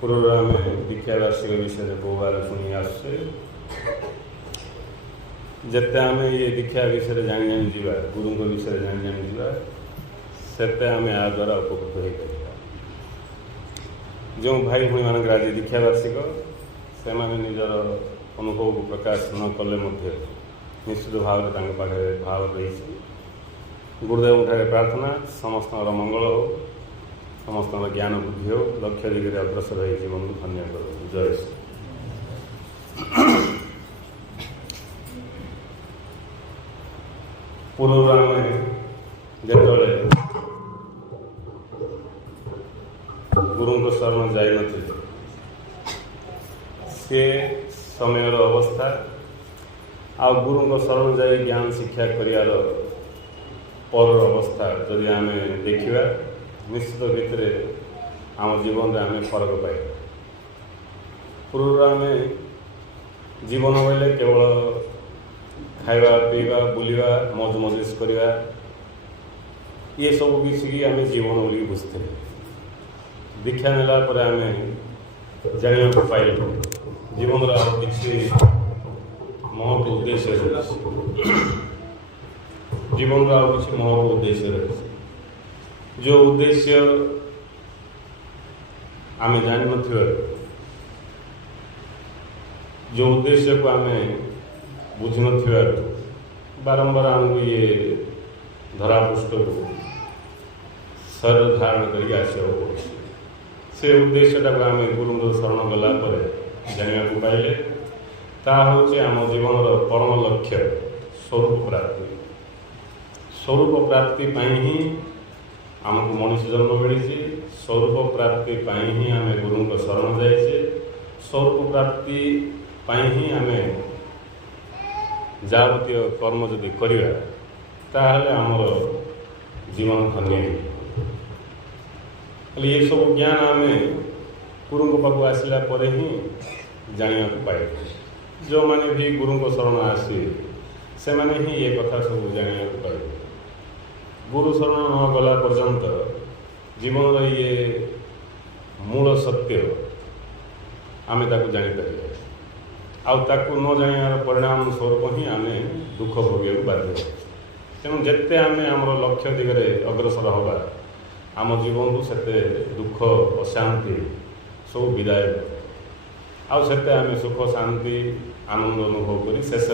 पूर्व आम दीक्षा वार्षिक विषय बहुबार शुणी आसुचे जिते आम ये दीक्षा विषय जाणी जाणी जीवा गुरु विषय जाणी जाणी जीवा सेते आम या द्वारा उपकृत हो पार। जो भाई भाई मान आज दीक्षा वार्षिक से निजर अनुभव को प्रकाश न कले निश्चित भाव में पाखे भाव रही गुरुदेव ठारे प्रार्थना समस्त मंगल हो समस्त ज्ञान बुद्धि हो लक्ष्य दिगरे अग्रसर हो जीवन को धन्य करो। जय श्री पूर्व आम जिते गुरु को शरण जाई नथिले से समय अवस्था आ गुरु को शरण जाई ज्ञान शिक्षा करियार पर अवस्था जदि आम देखा निश्चित भितर आम जीवन में आम फरक पाए। पूर्व आम जीवन बोले केवल खाइबा पीवा बुलिबा मौज मजिश करवा ये सब किसी आम जीवन बोली बुझते दीक्षा नेला पर आम जाना पाइल जीवन किसी महत्व उद्देश्य जीवन किसी महत्व उद्देश्य रही जो उद्देश्य आम जान जो उद्देश्य को आम बुझी न बारंबार आमको ये धरापृष्ठ को शरीर धारण करके आसवाक से उद्देश्यटा को आम गुरु शरण गला जाना पाइले ता हूँ आम जीवन परम लक्ष्य स्वरूप प्राप्ति। स्वरूप प्राप्ति ही आमको मनुष्य जन्म मिली स्वरूप प्राप्ति ही आम गुरु को शरण जाइए स्वरूप प्राप्ति ही आम जावतीय कर्म जदि करवा ताहले आमर जीवन धन्य ये सब ज्ञान आम गुरु पाक आसला ही जाना पाए। जो मैंने भी गुरु को शरण आसी से मैंने ही ये कथा सब जाना पाए। गुरु शरण न गला पर्यंत जीवन ये मूल सत्य आम जापर आकु न जानार परिणाम स्वरूप ही आम दुख भोग बाध्य। तेणु जिते आम आम लक्ष्य दिगरे अग्रसर हवा आम जीवन को सेते दुख अशांति सब विदाय आते आम सुख शांति आनंद अनुभव कर शेष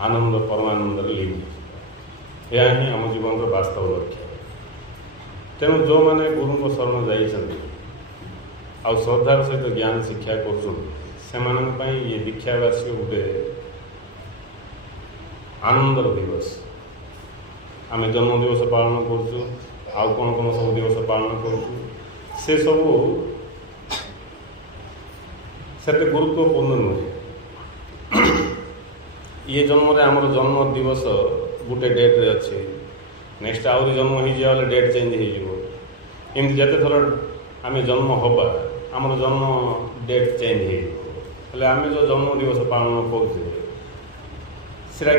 आनंद परमानंद लीन यह ही आम जीवन वास्तव लक्ष्य। तेणु जो मैंने गुरु को शरण जाइछन्ति आ श्रद्धार सहित ज्ञान शिक्षा कर ये दीक्षा वार्षिक गोटे आनंदर दिवस आम जन्म दिवस पालन करूँ आउ कौन कौन सब दिवस पालन करूँ से सब से गुरुत्वपूर्ण नुहे। ये जन्म आमर जन्म दिवस गोटे डेट रे अच्छे नेक्स्ट आहरी जन्म हो डेट चेंज होमती जिते थर आम जन्म हवा आमर जन्म डेट चेंज हो आम जो जन्म दिवस पालन करुचे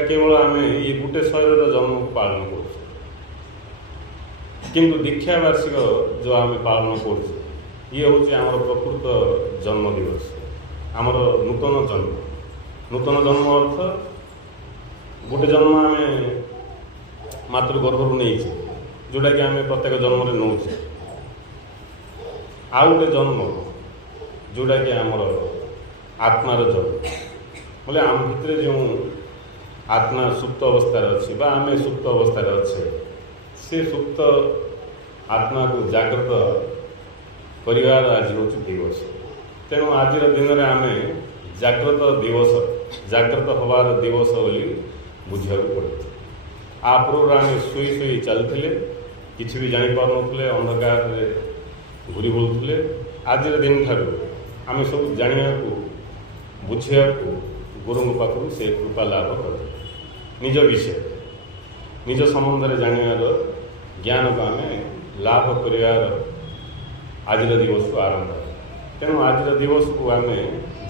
केवल आम ये गोटे शरीर जन्म को पालन कर किंतु दीक्षा वार्षिक जो आम पालन कर ये हूँ आमर प्रकृत जन्म दिवस आमर नूतन जन्म अर्थ गोटे जन्म आम मातृगर्भ नहीं जोटा कि आम प्रत्येक जन्म नौचे आउ गोटे जन्म जोटा कि आमर आत्मार जन्म बोले आम भितर जो आत्मा सुप्त अवस्था अच्छी आम सुप्त अवस्था अच्छे से सुप्त आत्मा को जागृत परिवार आज हूँ दिवस। तेणु आज दिन में आम जागृत दिवस जागृत हबार दिवस बोली बुझा पड़े। आ पूर्व आम शुई शुई चलते किसी भी जापार नुले अंधकार घूरी बुलूले आज दिन ठार आम सब जाना बुझा गुरु पाखु से कृपा लाभ कर निज विषय निज संबंध जानार ज्ञान को आम लाभ कर आज दिवस को आरंभ। तेणु आज दिवस को आम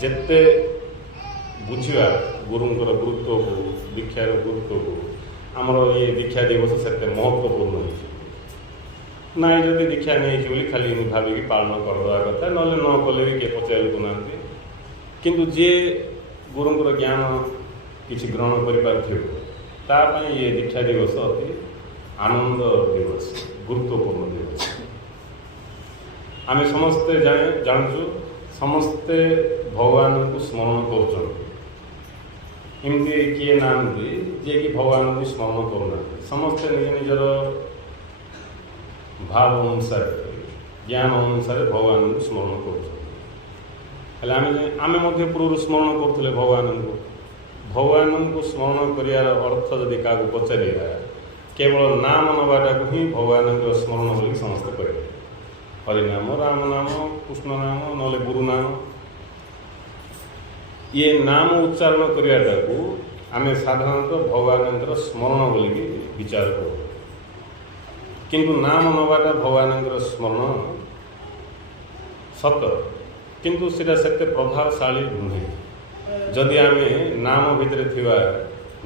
जिते बुझा गुरुंर गुरुत्व को दीक्षार गुरुत्व को आमर ये दीक्षा दिवस से महत्वपूर्ण ନାଇଁ ଯଦି ଦୀକ୍ଷା ନେଇଛି ବୋଲି ଖାଲି ଭାବିକି ପାଳନ କରିଦେବା କଥା, ନହେଲେ ନ କଲେ ବି କିଏ ପଚାରିବାକୁ ନାହାନ୍ତି। କିନ୍ତୁ ଯିଏ ଗୁରୁଙ୍କର ଜ୍ଞାନ କିଛି ଗ୍ରହଣ କରିପାରୁଥିବ ତା ପାଇଁ ଇଏ ଦୀକ୍ଷା ଦିବସ ଅତି ଆନନ୍ଦ ଦିବସ, ଗୁରୁତ୍ୱପୂର୍ଣ୍ଣ ଦିବସ। ଆମେ ସମସ୍ତେ ଜାଣୁଛୁ, ସମସ୍ତେ ଭଗବାନଙ୍କୁ ସ୍ମରଣ କରୁଛନ୍ତି। ଏମିତି କିଏ ନାହାନ୍ତି ଯିଏକି ଭଗବାନଙ୍କୁ ସ୍ମରଣ କରୁନାହାନ୍ତି। ସମସ୍ତେ ନିଜ ନିଜର ଭାବ ଅନୁସାରେ, ଜ୍ଞାନ ଅନୁସାରେ ଭଗବାନଙ୍କୁ ସ୍ମରଣ କରୁଛନ୍ତି। ହେଲେ ଆମେ ମଧ୍ୟ ପୂର୍ବରୁ ସ୍ମରଣ କରୁଥିଲେ ଭଗବାନଙ୍କୁ। ଭଗବାନଙ୍କୁ ସ୍ମରଣ କରିବାର ଅର୍ଥ ଯଦି କାହାକୁ ପଚାରିବା, କେବଳ ନାମ ନେବାଟାକୁ ହିଁ ଭଗବାନଙ୍କର ସ୍ମରଣ ବୋଲି ସମସ୍ତେ କହିବେ। ହରିନାମ, ରାମ ନାମ, କୃଷ୍ଣ ନାମ, ନହେଲେ ଗୁରୁ ନାମ। ଇଏ ନାମ ଉଚ୍ଚାରଣ କରିବାଟାକୁ ଆମେ ସାଧାରଣତଃ ଭଗବାନଙ୍କର ସ୍ମରଣ ବୋଲିକି ବିଚାର କରୁ। କିନ୍ତୁ ନାମ ନେବାଟା ଭଗବାନଙ୍କର ସ୍ମରଣ ସତ, କିନ୍ତୁ ସେଇଟା ସେତେ ପ୍ରଭାବଶାଳୀ ନୁହେଁ ଯଦି ଆମେ ନାମ ଭିତରେ ଥିବା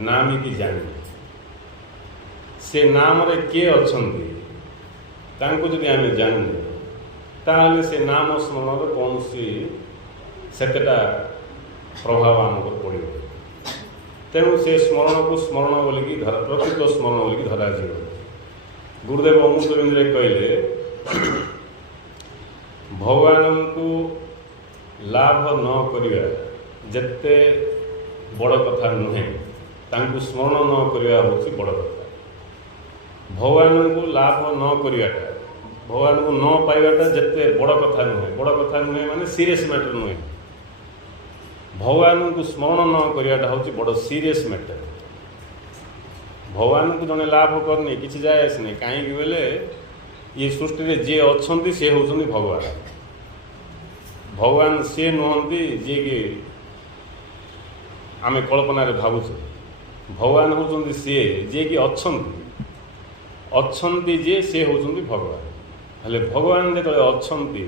ନାମିକି ଜାଣିବା। ସେ ନାମରେ କିଏ ଅଛନ୍ତି ତାଙ୍କୁ ଯଦି ଆମେ ଜାଣିନେ, ତାହେଲେ ସେ ନାମ ସ୍ମରଣର କୌଣସି ସେତେଟା ପ୍ରଭାବ ଆମକୁ ପଡ଼ିବ। ତେଣୁ ସେ ସ୍ମରଣକୁ ସ୍ମରଣ ବୋଲିକି ପ୍ରକୃତ ସ୍ମରଣ ବୋଲିକି ଧରାଯିବ। ଗୁରୁଦେବ ଅମୃତବିନ୍ଦୁରେ କହିଲେ, ଭଗବାନଙ୍କୁ ଲାଭ ନ କରିବା ଯେତେ ବଡ଼ କଥା ନୁହେଁ, ତାଙ୍କୁ ସ୍ମରଣ ନ କରିବା ହେଉଛି ବଡ଼ କଥା। ଭଗବାନଙ୍କୁ ଲାଭ ନ କରିବାଟା, ଭଗବାନଙ୍କୁ ନ ପାଇବାଟା ଯେତେ ବଡ଼ କଥା ନୁହେଁ। ବଡ଼ କଥା ନୁହେଁ ମାନେ ସିରିୟସ୍ ମ୍ୟାଟର ନୁହେଁ। ଭଗବାନଙ୍କୁ ସ୍ମରଣ ନ କରିବାଟା ହେଉଛି ବଡ଼ ସିରିୟସ୍ ମ୍ୟାଟର। ଭଗବାନଙ୍କୁ ଜଣେ ଲାଭ କରିନି କିଛି ଯାଏ ଆସିନି। କାହିଁକି ବୋଲେ ଇଏ ସୃଷ୍ଟିରେ ଯିଏ ଅଛନ୍ତି ସିଏ ହେଉଛନ୍ତି ଭଗବାନ। ଭଗବାନ ସିଏ ନୁହନ୍ତି ଯିଏକି ଆମେ କଳ୍ପନାରେ ଭାବୁଛୁ। ଭଗବାନ ହେଉଛନ୍ତି ସିଏ ଯିଏକି ଅଛନ୍ତି ଯିଏ, ସିଏ ହେଉଛନ୍ତି ଭଗବାନ। ହେଲେ ଭଗବାନ ଯେତେବେଳେ ଅଛନ୍ତି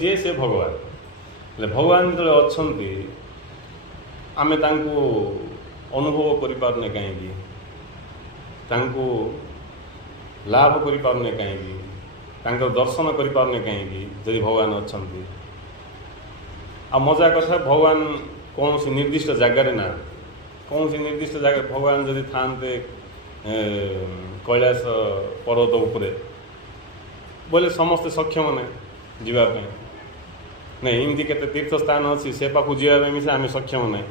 ଯିଏ ସେ ଭଗବାନ। ହେଲେ ଭଗବାନ ଯେତେବେଳେ ଅଛନ୍ତି ଆମେ ତାଙ୍କୁ ଅନୁଭବ କରିପାରୁନେ କାହିଁକି? ତାଙ୍କୁ ଲାଭ କରିପାରୁନେ କାହିଁକି? ତାଙ୍କର ଦର୍ଶନ କରିପାରୁନେ କାହିଁକି? ଯଦି ଭଗବାନ ଅଛନ୍ତି। ଆଉ ମଜା କଥା, ଭଗବାନ କୌଣସି ନିର୍ଦ୍ଦିଷ୍ଟ ଜାଗାରେ ନାହାନ୍ତି। କୌଣସି ନିର୍ଦ୍ଦିଷ୍ଟ ଜାଗାରେ ଭଗବାନ ଯଦି ଥାଆନ୍ତେ କୈଳାସ ପର୍ବତ ଉପରେ, ବୋଇଲେ ସମସ୍ତେ ସକ୍ଷମ ନାହିଁ ଯିବା ପାଇଁ। ନାଇଁ, ଏମିତି କେତେ ତୀର୍ଥ ସ୍ଥାନ ଅଛି, ସେ ପାଖକୁ ଯିବା ପାଇଁ ମିଶା ଆମେ ସକ୍ଷମ ନାହିଁ।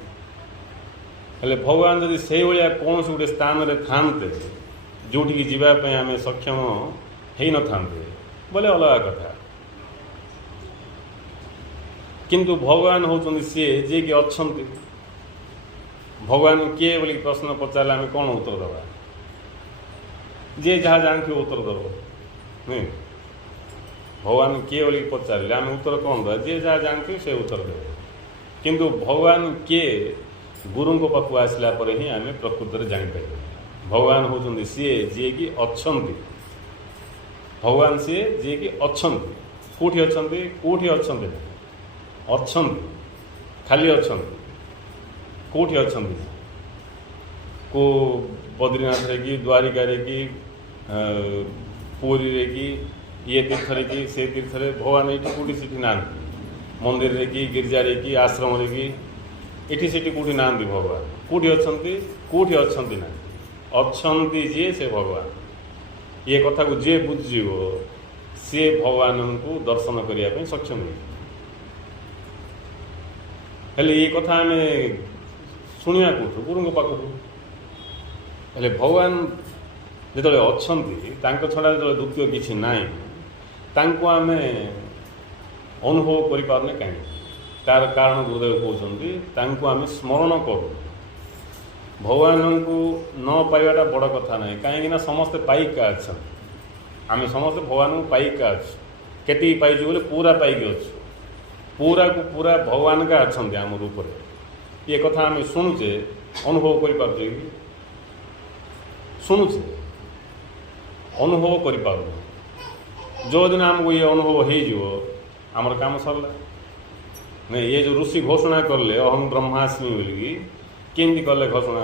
ହେଲେ ଭଗବାନ ଯଦି ସେଇଭଳିଆ କୌଣସି ଗୋଟେ ସ୍ଥାନରେ ଥାନ୍ତେ ଯେଉଁଠିକି ଯିବା ପାଇଁ ଆମେ ସକ୍ଷମ ହେଇନଥାନ୍ତେ, ବୋଲେ ଅଲଗା କଥା। କିନ୍ତୁ ଭଗବାନ ହେଉଛନ୍ତି ସିଏ ଯିଏକି ଅଛନ୍ତି। ଭଗବାନ କିଏ ବୋଲିକି ପ୍ରଶ୍ନ ପଚାରିଲେ ଆମେ କ'ଣ ଉତ୍ତର ଦେବା? ଯିଏ ଯାହା ଜାଣିଥିବ ଉତ୍ତର ଦେବ, ନୁହେଁ? ଭଗବାନ କିଏ ବୋଲିକି ପଚାରିଲେ ଆମେ ଉତ୍ତର କ'ଣ ଦେବା? ଯିଏ ଯାହା ଜାଣିଥିବ ସେ ଉତ୍ତର ଦେବ। କିନ୍ତୁ ଭଗବାନ କିଏ, ଗୁରୁଙ୍କ ପାଖକୁ ଆସିଲା ପରେ ହିଁ ଆମେ ପ୍ରକୃତରେ ଜାଣିପାରିବା। ଭଗବାନ ହେଉଛନ୍ତି ସିଏ ଯିଏକି ଅଛନ୍ତି। ଭଗବାନ ସିଏ ଯିଏକି ଅଛନ୍ତି। କେଉଁଠି ଅଛନ୍ତି? କେଉଁଠି ଅଛନ୍ତି? ଅଛନ୍ତି, ଖାଲି ଅଛନ୍ତି। କେଉଁଠି ଅଛନ୍ତି? କେଉଁ ବଦ୍ରୀନାଥରେ କି, ଦ୍ୱାରିକାରେ କି, ପୁରୀରେ କି, ଇଏ ତୀର୍ଥରେ କି, ସେ ତୀର୍ଥରେ ଭଗବାନ ଏଇଠି କେଉଁଠି ସେଠି ନାହାନ୍ତି। ମନ୍ଦିରରେ କି, ଗିର୍ଜାରେ କି, ଆଶ୍ରମରେ କି, ଏଠି ସେଠି କେଉଁଠି ନାହାନ୍ତି ଭଗବାନ। କେଉଁଠି ଅଛନ୍ତି? କେଉଁଠି ଅଛନ୍ତି ନା, ଅଛନ୍ତି ଯିଏ ସେ ଭଗବାନ। ଇଏ କଥାକୁ ଯିଏ ବୁଝିଯିବ ସିଏ ଭଗବାନଙ୍କୁ ଦର୍ଶନ କରିବା ପାଇଁ ସକ୍ଷମ ହେଇଯିବ। ହେଲେ ଏ କଥା ଆମେ ଶୁଣିବା କେଉଁଠୁ? ଗୁରୁଙ୍କ ପାଖରୁ। ହେଲେ ଭଗବାନ ଯେତେବେଳେ ଅଛନ୍ତି, ତାଙ୍କ ଛଡ଼ା ଯେତେବେଳେ ଦ୍ୱିତୀୟ କିଛି ନାହିଁ, ତାଙ୍କୁ ଆମେ ଅନୁଭବ କରିପାରୁନେ କାହିଁକି? ତାର କାରଣ ଗୁରୁଦେବ କହୁଛନ୍ତି, ତାଙ୍କୁ ଆମେ ସ୍ମରଣ କରୁ। ଭଗବାନଙ୍କୁ ନ ପାଇବାଟା ବଡ଼ କଥା ନାହିଁ। କାହିଁକିନା ସମସ୍ତେ ପାଇକା ଅଛନ୍ତି। ଆମେ ସମସ୍ତେ ଭଗବାନଙ୍କୁ ପାଇକା ଅଛୁ। କେତିକି ପାଇଛୁ ବୋଲେ ପୁରା ପାଇକି ଅଛୁ। ପୁରାକୁ ପୁରା ଭଗବାନକା ଅଛନ୍ତି ଆମ ରୂପରେ। ଏ କଥା ଆମେ ଶୁଣୁଛେ, ଅନୁଭବ କରିପାରୁଛେ କି? ଶୁଣୁଛେ, ଅନୁଭବ କରିପାରୁନେ। ଯେଉଁଦିନ ଆମକୁ ଇଏ ଅନୁଭବ ହେଇଯିବ, ଆମର କାମ ସରିଲା। ନାଇଁ, ଇଏ ଯେଉଁ ଋଷି ଘୋଷଣା କଲେ ଅହଂ ବ୍ରହ୍ମାସ୍ମି ବୋଲିକି, କେମିତି କଲେ ଘୋଷଣା?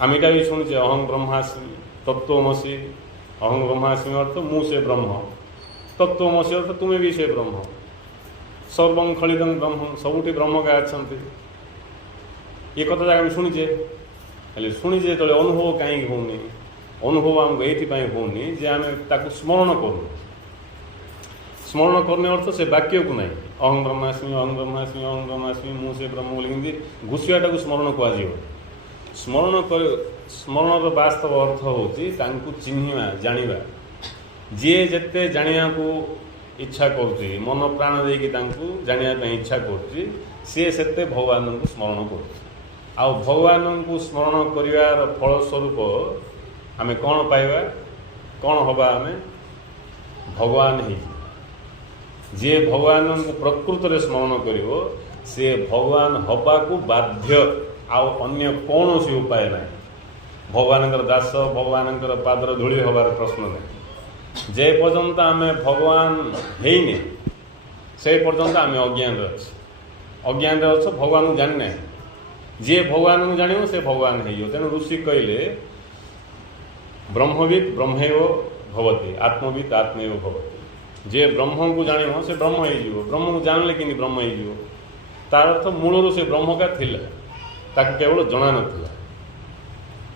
ଆମେ ଏଇଟା ବି ଶୁଣୁଛେ ଅହଂ ବ୍ରହ୍ମାସ୍ମି। तत्त्वमसि अहं ब्रह्मास्मि अर्थ मु से ब्रह्म, तत्त्वमसि अर्थ तुमे भी से ब्रह्म, सर्वं खलिदं ब्रह्म सबुठी ब्रह्म का अच्छा ये कथा जाक शुणीचे हेल्ले शुणीचे तो अनुभव कहीं होनी अनुभव आमको ये होनी जे आम ताकू स्मरण करूँ स्मरण करने अर्थ से वाक्य को नहीं अहं ब्रह्मास्मि अहं ब्रह्मास्मि अहं ब्रह्मास्मि मु से ब्रह्म बोली घुषियाटा को स्मरण कहुव स्मरण कर स्मरण वास्तव अर्थ होची तांकु चिन्हिबा जानिबा जे जेते जानिया को इच्छा करुच्ची मन प्राण देकी तांकु जानिया पे इच्छा करुच्ची सी सेते भगवान को स्मरण करुच्ची आ भगवान को स्मरण करिवार फल स्वरूप आमे कौन पाइबा कौन हवा आमे भगवान ही जे भगवान को प्रकृत रे स्मरण करिवो से भगवान हवा को बाध्य आउ अन्य कौन सी उपाय ना भगवान दास भगवान पादर धूली हबार प्रश्न नहीं जे पर्यंत आम भगवान हेने से पर्यंत आम अज्ञान अज्ञान अच्छे भगवान को जाने जे भगवान को जान से भगवान हो तेणु ऋषि कहले ब्रह्मविद ब्रह्मैव भवति आत्मविद आत्मैव भवति जे ब्रह्म को जान से ब्रह्म हो ब्रह्म को जानले कि ब्रह्म हो तार अर्थ मूलर से ब्रह्म का थिला ताकू केवल जना नथिला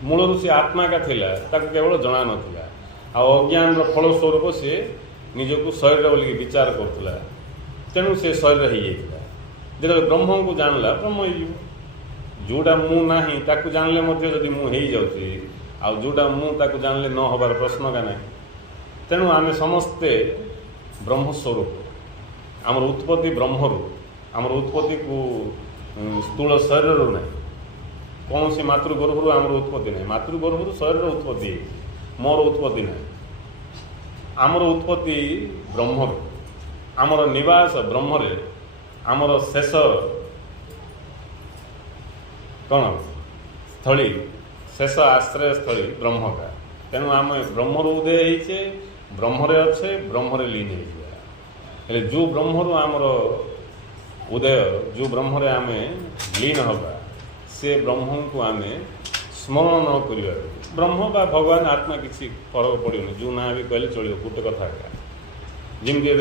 मूलर से आत्मा का थिला ताकू केवल जना नथिला आ अज्ञान फल स्वरूप से निजक शरीर बोलिकी विचार करुला तेणु से शरीर हो जाता जो ब्रह्म को जानला ब्रह्म हो जोटा मु नाही ताकू जानले मध्य जदि मु हो जाउची आ जोटा मु ताकू जानले न हबार प्रश्न का नहीं तेणु आमे समस्ते ब्रह्मस्वरूप आमर उत्पत्ति ब्रह्मरू आमर उत्पत्ति को स्थूल शरीर ना कौन सी मातृगर्भर आमर उत्पत्ति ना मातृगर्भर शरीर उत्पत्ति मोर उत्पत्ति ना आमर उत्पत्ति ब्रह्म आमर निवास ब्रह्मरे आमर शेष कौन स्थली शेष आश्रय स्थली ब्रह्म का तेणु आम ब्रह्मर उदय होइछे ब्रह्मरे अच्छे ब्रह्मरे लीन हो जो ब्रह्मरू आमर उदय जो ब्रह्मरे आम लीन हवा से ब्रह्म को आम स्मरण न कर ब्रह्म बा भगवान आत्मा किसी फरक पड़ोनी जो ना भी कहले चलो गोटे कथा जमी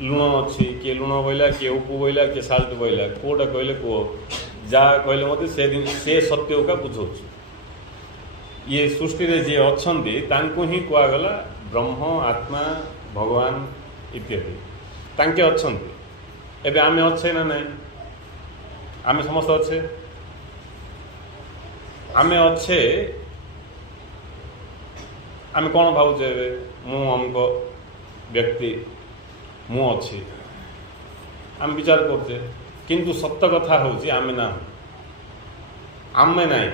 लुण अच्छी किए लुण बोला किए उपु बोला किए साल्ट बोला कौटा कहले कह जहाँ कहले मत से दिन से सत्य का बुझाऊँ ये सृष्टि रे जे अच्छे तांको ही कहगला ब्रह्म आत्मा भगवान इत्यादि तांके अच्छे एबे आमे अच्छे ना नहीं आमे समस्त अच्छे आमे अच्छे आमे कौन भावुचे मु अमुक व्यक्ति मु अच्छी आम विचार करचे किंतु सत्य कथा होची आमे ना आमे नहीं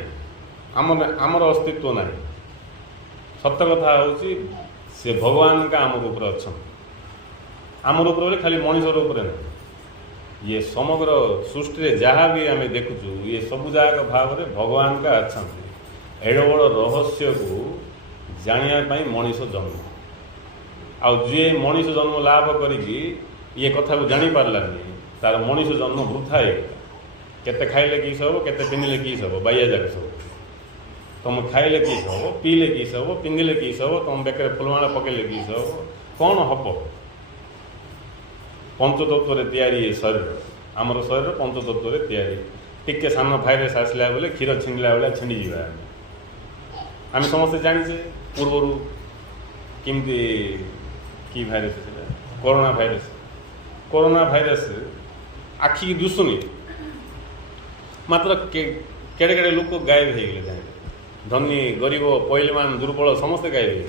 आमर अस्तित्व नहीं सत्य कथा होची से भगवान का आम ऊपर अच्छा आमर ऊपर खाली मनुष्यर ऊपर नहीं ये समग्र सृष्टि जहाँ भी आम देखुचु ये सब जाक भाव में भगवान का अच्छा एड़ बड़ रहस्य को जानापी मनीष जन्म आ जे मनीष जन्म लाभ करी ये कथा को जानी पार्लानी तार मनीष जन्म वृथा है केते खाइले किस हम केते पिंधिले किस हम बाइया जाक सब तुम खाइले किस हम पीले किस हम पिंधिले किस हम तुम बेकर फुलमाला पकेले किस हम कौन हम पंचतत्व तैयारी शरीर आमर शरीर पंचतत्व तैयारी टिके सान भाइरस आसला बेले क्षीर छिंडला बेला छिंडी जा आम समस्ते जाचे पूर्वर किमती कि भाइरस कोरोना भाइरस आखि की दुसुनी मात्र केड़े केड़े लोक गायब हो गए धनी गरीब पहिलमान दुर्बल समस्ते गायब हो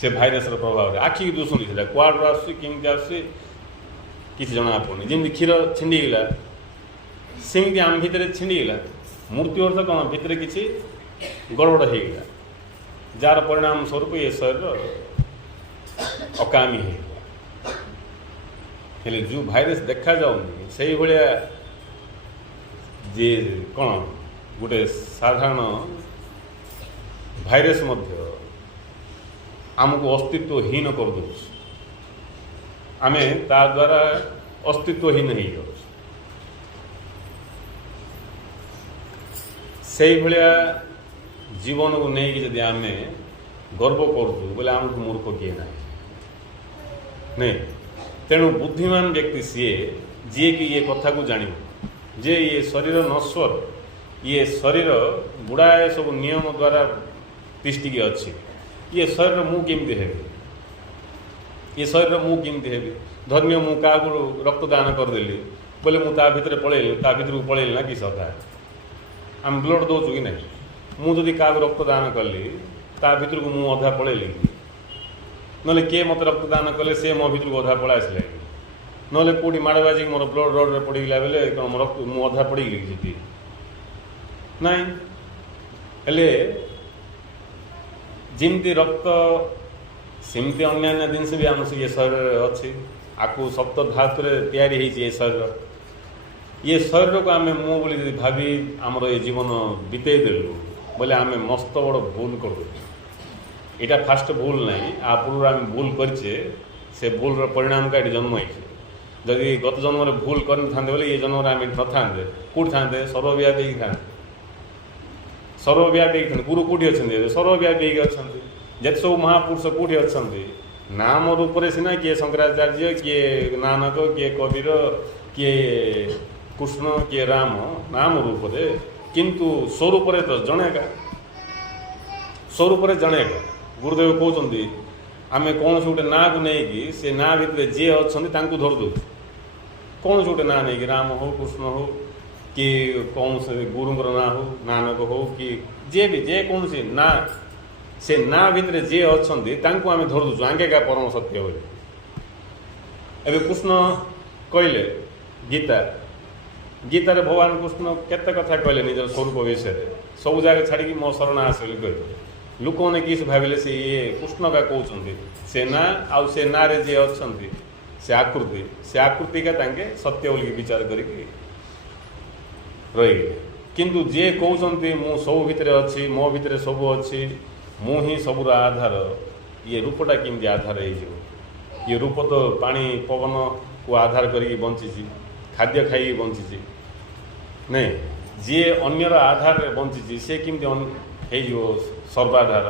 से भाइरस प्रभाव आखि की दुसुनी कुआड़ आसमती आस कि जना पड़नी जमी क्षीर छिंडीगला सेमती आम भितर छिंडीगला मृत्यु अर्थ कौन भितर किसी गड़बड़ हो गला जार परिणाम स्वरूप ये शरीर अकामी है जो भाइरस देखा जाऊनी से भाया जे कौन गोटे साधारण भाइरस आमको अस्तित्वहीन कर दे आमे ता द्वारा अस्तित्वहीन हो जाऊँ से भाया जीवन को नहीं कि आम गर्व करूँ बोले आमको मूर्ख किए ना नहीं। तेणु बुद्धिमान व्यक्ति जी कि ये कथा को जान जे ये शरीर नश्वर ये शरीर गुड़ाए सब नियम द्वारा तिष्टिकी अच्छी ये शरीर मु केमती हेबी ये शरीर मु केमती हेबी धन्य मु क्या रक्तदान करदेली बोले मुझे भितर पलैली भितर को पलैली ना कि सदा आम ब्लड दौचु कि ना मुझे क्या रक्तदान कली भितर को मु अधा पलैली ना किए मत रक्तदान कले सी मो भितर को अधा पड़ा आसला ना कौटी माड़ बाजिक मोर ब्लड रड्रे पड़गला बेले कौन रक्त मु अधा पड़गली कि नाई हेले जमती रक्त सेमती अन्य जिनस भी आम ये शरीर अच्छी आपको सप्त धातु तैयारी ये शरीर ये शरीर को आम मु बोली भावी आमर ये जीवन बीते देलु बोले आम मस्त बड़ भूल करूँ यहाँ फास्ट भूल ना आ पूर्व आम भूल करे से भूल परिणाम का जन्म होती जदि गत जन्म भूल कर बोले ये जन्म आम न था कौट था सर्वव्यापी था सर्वव्यापी गुरु कौटी अच्छा सर्वव्यापी अच्छा जत सब महापुरुष कौटी अच्छा नाम रूप से सीना किए शंकराचार्य किए नानक किए कबीर किए कृष्ण किए राम नाम रूप से किंतु स्वरूप तो जनेगा स्वरूप जनेगा गुरुदेव कहते आम कौन से गोटे ना को नहीं से ना भितर जी अच्छा धर दौ कौन से गोटे ना नहीं राम हो कृष्ण हो कि कौन से गुरुंर ना हो नानक हो कि जे भी जे कौन सी ना से ना भितर जे अच्छा आम धर दौचु आगे का परम सत्य हो एवं कृष्ण कहले गीता गीतार भगवान कृष्ण केते कथा कहले निजर स्वरूप विषय सब जगह छाड़ी मो शरण आस कहते लोक मैंने किस भाविले से ये कृष्ण का कहते से ना आउ से ना रे जे अच्छा से आकृति का तांके सत्य बोल विचार करके रही किंतु जे कहते मु सब भितर अच्छी मो भितर सब अच्छी मु ही सबूर आधार ये रूपटा केमती आधार ये रूप तो पानी पवन को आधार करके बंची खाद्य खाई बंची नहीं जी अन्यर आधार बंची से केमती सर्वाधार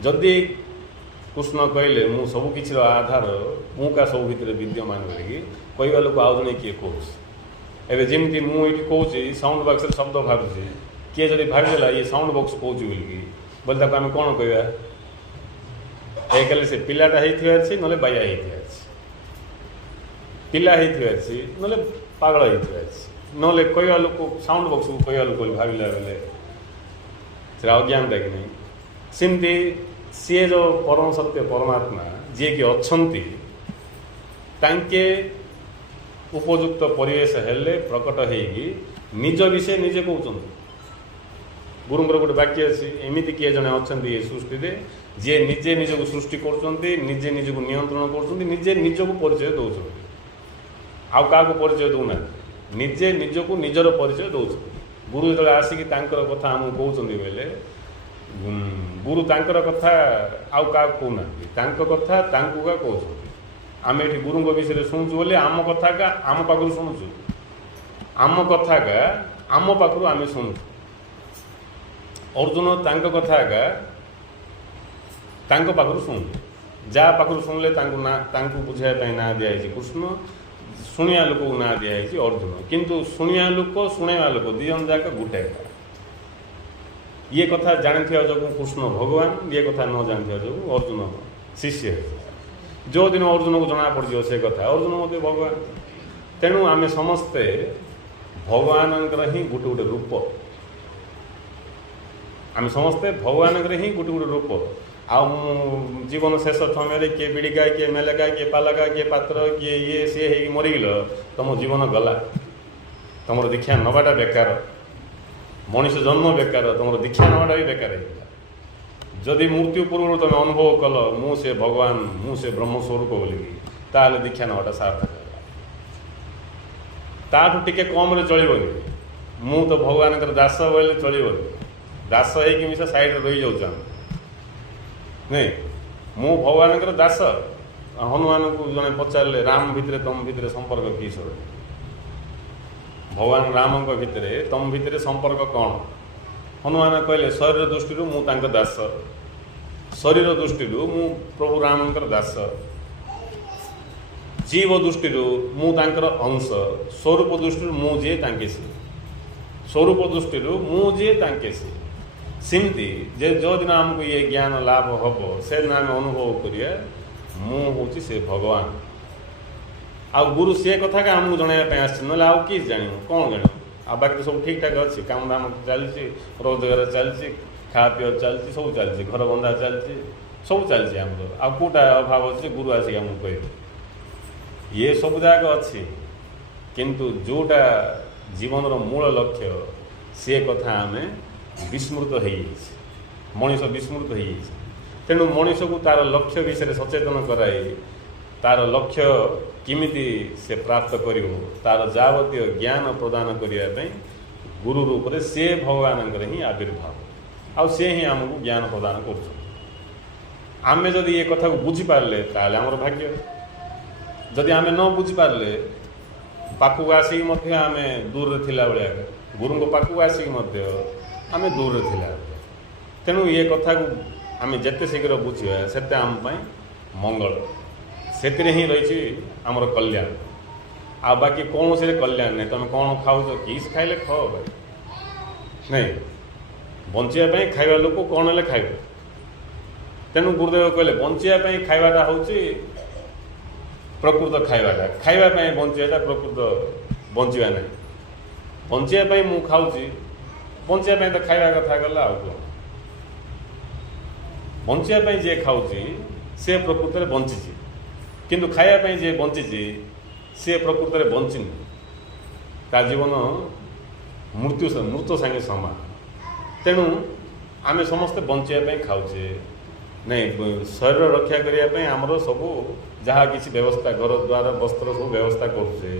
जदि कृष्ण कहले मु सब किसी आधार मु का सब भितर विद्यमान करके कहवा लोक आउ जन किए कहे एवं जमी मुझे कौच साउंड बक्स शब्द बाहर किए जब भावला ये साउंड बक्स कौच बोले आम कौन कह एक से पिलाटा होती ना बाया होती पिला होती ना पागल होती ना कहवा लोक साउंड बक्स को कहवा लोक भाविला बेले से अज्ञानता कि नहीं सेमती सी जो परम सत्य परमात्मा जी कि अच्छे तांके उपयुक्त परिवेश हेले प्रकट होगी निज विषय निजे कहते गुरुंर गोटे वाक्य अच्छी एमती किए जड़े अच्छा ये सृष्टि जी निजे निजक सृष्टि करजे निजक नियंत्रण करजे निजक परिचय दौरान आउ क्या परिचय दौना निजे निजक निजर परिचय दौरान गुरु जो आसिकी कथा आमको कहते बोले गुरु तांकर कथा आउ क्या कहना कथा कहते आम ये गुरु विषय शुणुचु बोले आम कथा का आम पाखु शुणुचु आम कथा का आम पाखु आम शुणुचु अर्जुन कथा का पाखु शुणु जहाँ पाखु शुणिले बुझाई ना दिखाई कृष्ण शुणिया लोक को ना दिखाई अर्जुन किंतु शुणिया लोक शुणा लोक दी जन जाक गोटे ये कथा जानी जो कृष्ण भगवान ये कथा न जानी जो अर्जुन शिष्य जो दिन अर्जुन को जना पड़ से कथा अर्जुन मत भगवान तेणु आम समस्ते भगवान ही गोटे गोटे रूप आम समस्ते भगवान ही गोटे गोटे रूप जीवन शेष समय किए बिड़िका किए मेलका किए पालका किए पात्र किए ये सी हो मरीगल तुम जीवन गला तुम दीक्षा नवाटा बेकार मनीष जन्म बेकार तुम दीक्षा नवाटा भी बेकार जदि मृत्यु पूर्व तुम अनुभव कल मु से भगवान मु से ब्रह्मस्वरूप बोलिकी ताल दीक्षा नवाटा सार्थक ताठू टिके कम चलनी मु तो भगवान दास बोले चलनी दास होगी मिसा साइड रही जाऊँ नहीं मु भगवान दास हनुमान को जड़े पचारे राम भितर तुम भितर संपर्क कि भगवान राम भितर तुम भितर संपर्क कौन हनुमान कहले शरीर दृष्टि मु तांकर दास, शरीर दृष्टि मु प्रभु रामकर दास, जीव दृष्टि मु तांकर अंश, स्वरूप दृष्टि मु जे तांके सी, स्वरूप दृष्टि मु जे तांके सी। सिमती जे जो दिन आमको ये ज्ञान लाभ हम से दिन आम अनुभव करिए मु हूँ से भगवान। आ गुरु सी कथा का आमको जनवाई ना आउ कि जान कौन जान आ बाकी तो सब ठीक ठाक अच्छी काम दाम चलती, रोजगार चलती, खा पी चलती, सब चलती, घर बंधा चलती, सब चलती आम आउटा अभाव अच्छे गुरु आसिक आमको कह ये सब जाक अच्छी किंतु जोटा जीवन मूल लक्ष्य सी कथा आम विस्मृत हो मनीष विस्मृत हो तेणु मनीष को तार लक्ष्य विषय सचेतन कराई तार लक्ष्य किमिति से प्राप्त करियो तार जावतीय ज्ञान प्रदान करने गुरु रूप से सी भगवान ही आविर्भाव आउ सी ही आमको ज्ञान प्रदान करें जदि ये कथा को बुझीपारे ताल आमर भाग्य जदि आम न बुझीपारे पाखक आसिक आम दूर थिला भाया गुरु पाखक आसिक आम दूर थिला तेणु ये कथा को आम जिते शीघ्र बुझा से आम मंगल से ही रही आमर कल्याण आ बाकी कौन से कल्याण नहीं तुम कौन खाऊ किस खाइले खाओ भाई नहीं बचापी खाଇବା लोक कौन हेल्ले खाइब तेणु गुरुदेव कहले बचापी खाइबाटा हूँ प्रकृत खाइबाटा खाइबापी बचाटा प्रकृत बचा ना बचापी मु खाऊँ बचापी तो खाइबा कथा गला आउ बचापी जे खाऊँ से प्रकृत में बंची किंतु खायापी जे बंची सी प्रकृत में बंचनी ता जीवन मृत्यु मृत सांगे समान तेणु आम समस्ते बचापी खाऊे नहीं शरीर रक्षा करने आमर सब जहाँ किसी व्यवस्था घर द्वार वस्त्र सब व्यवस्था करुचे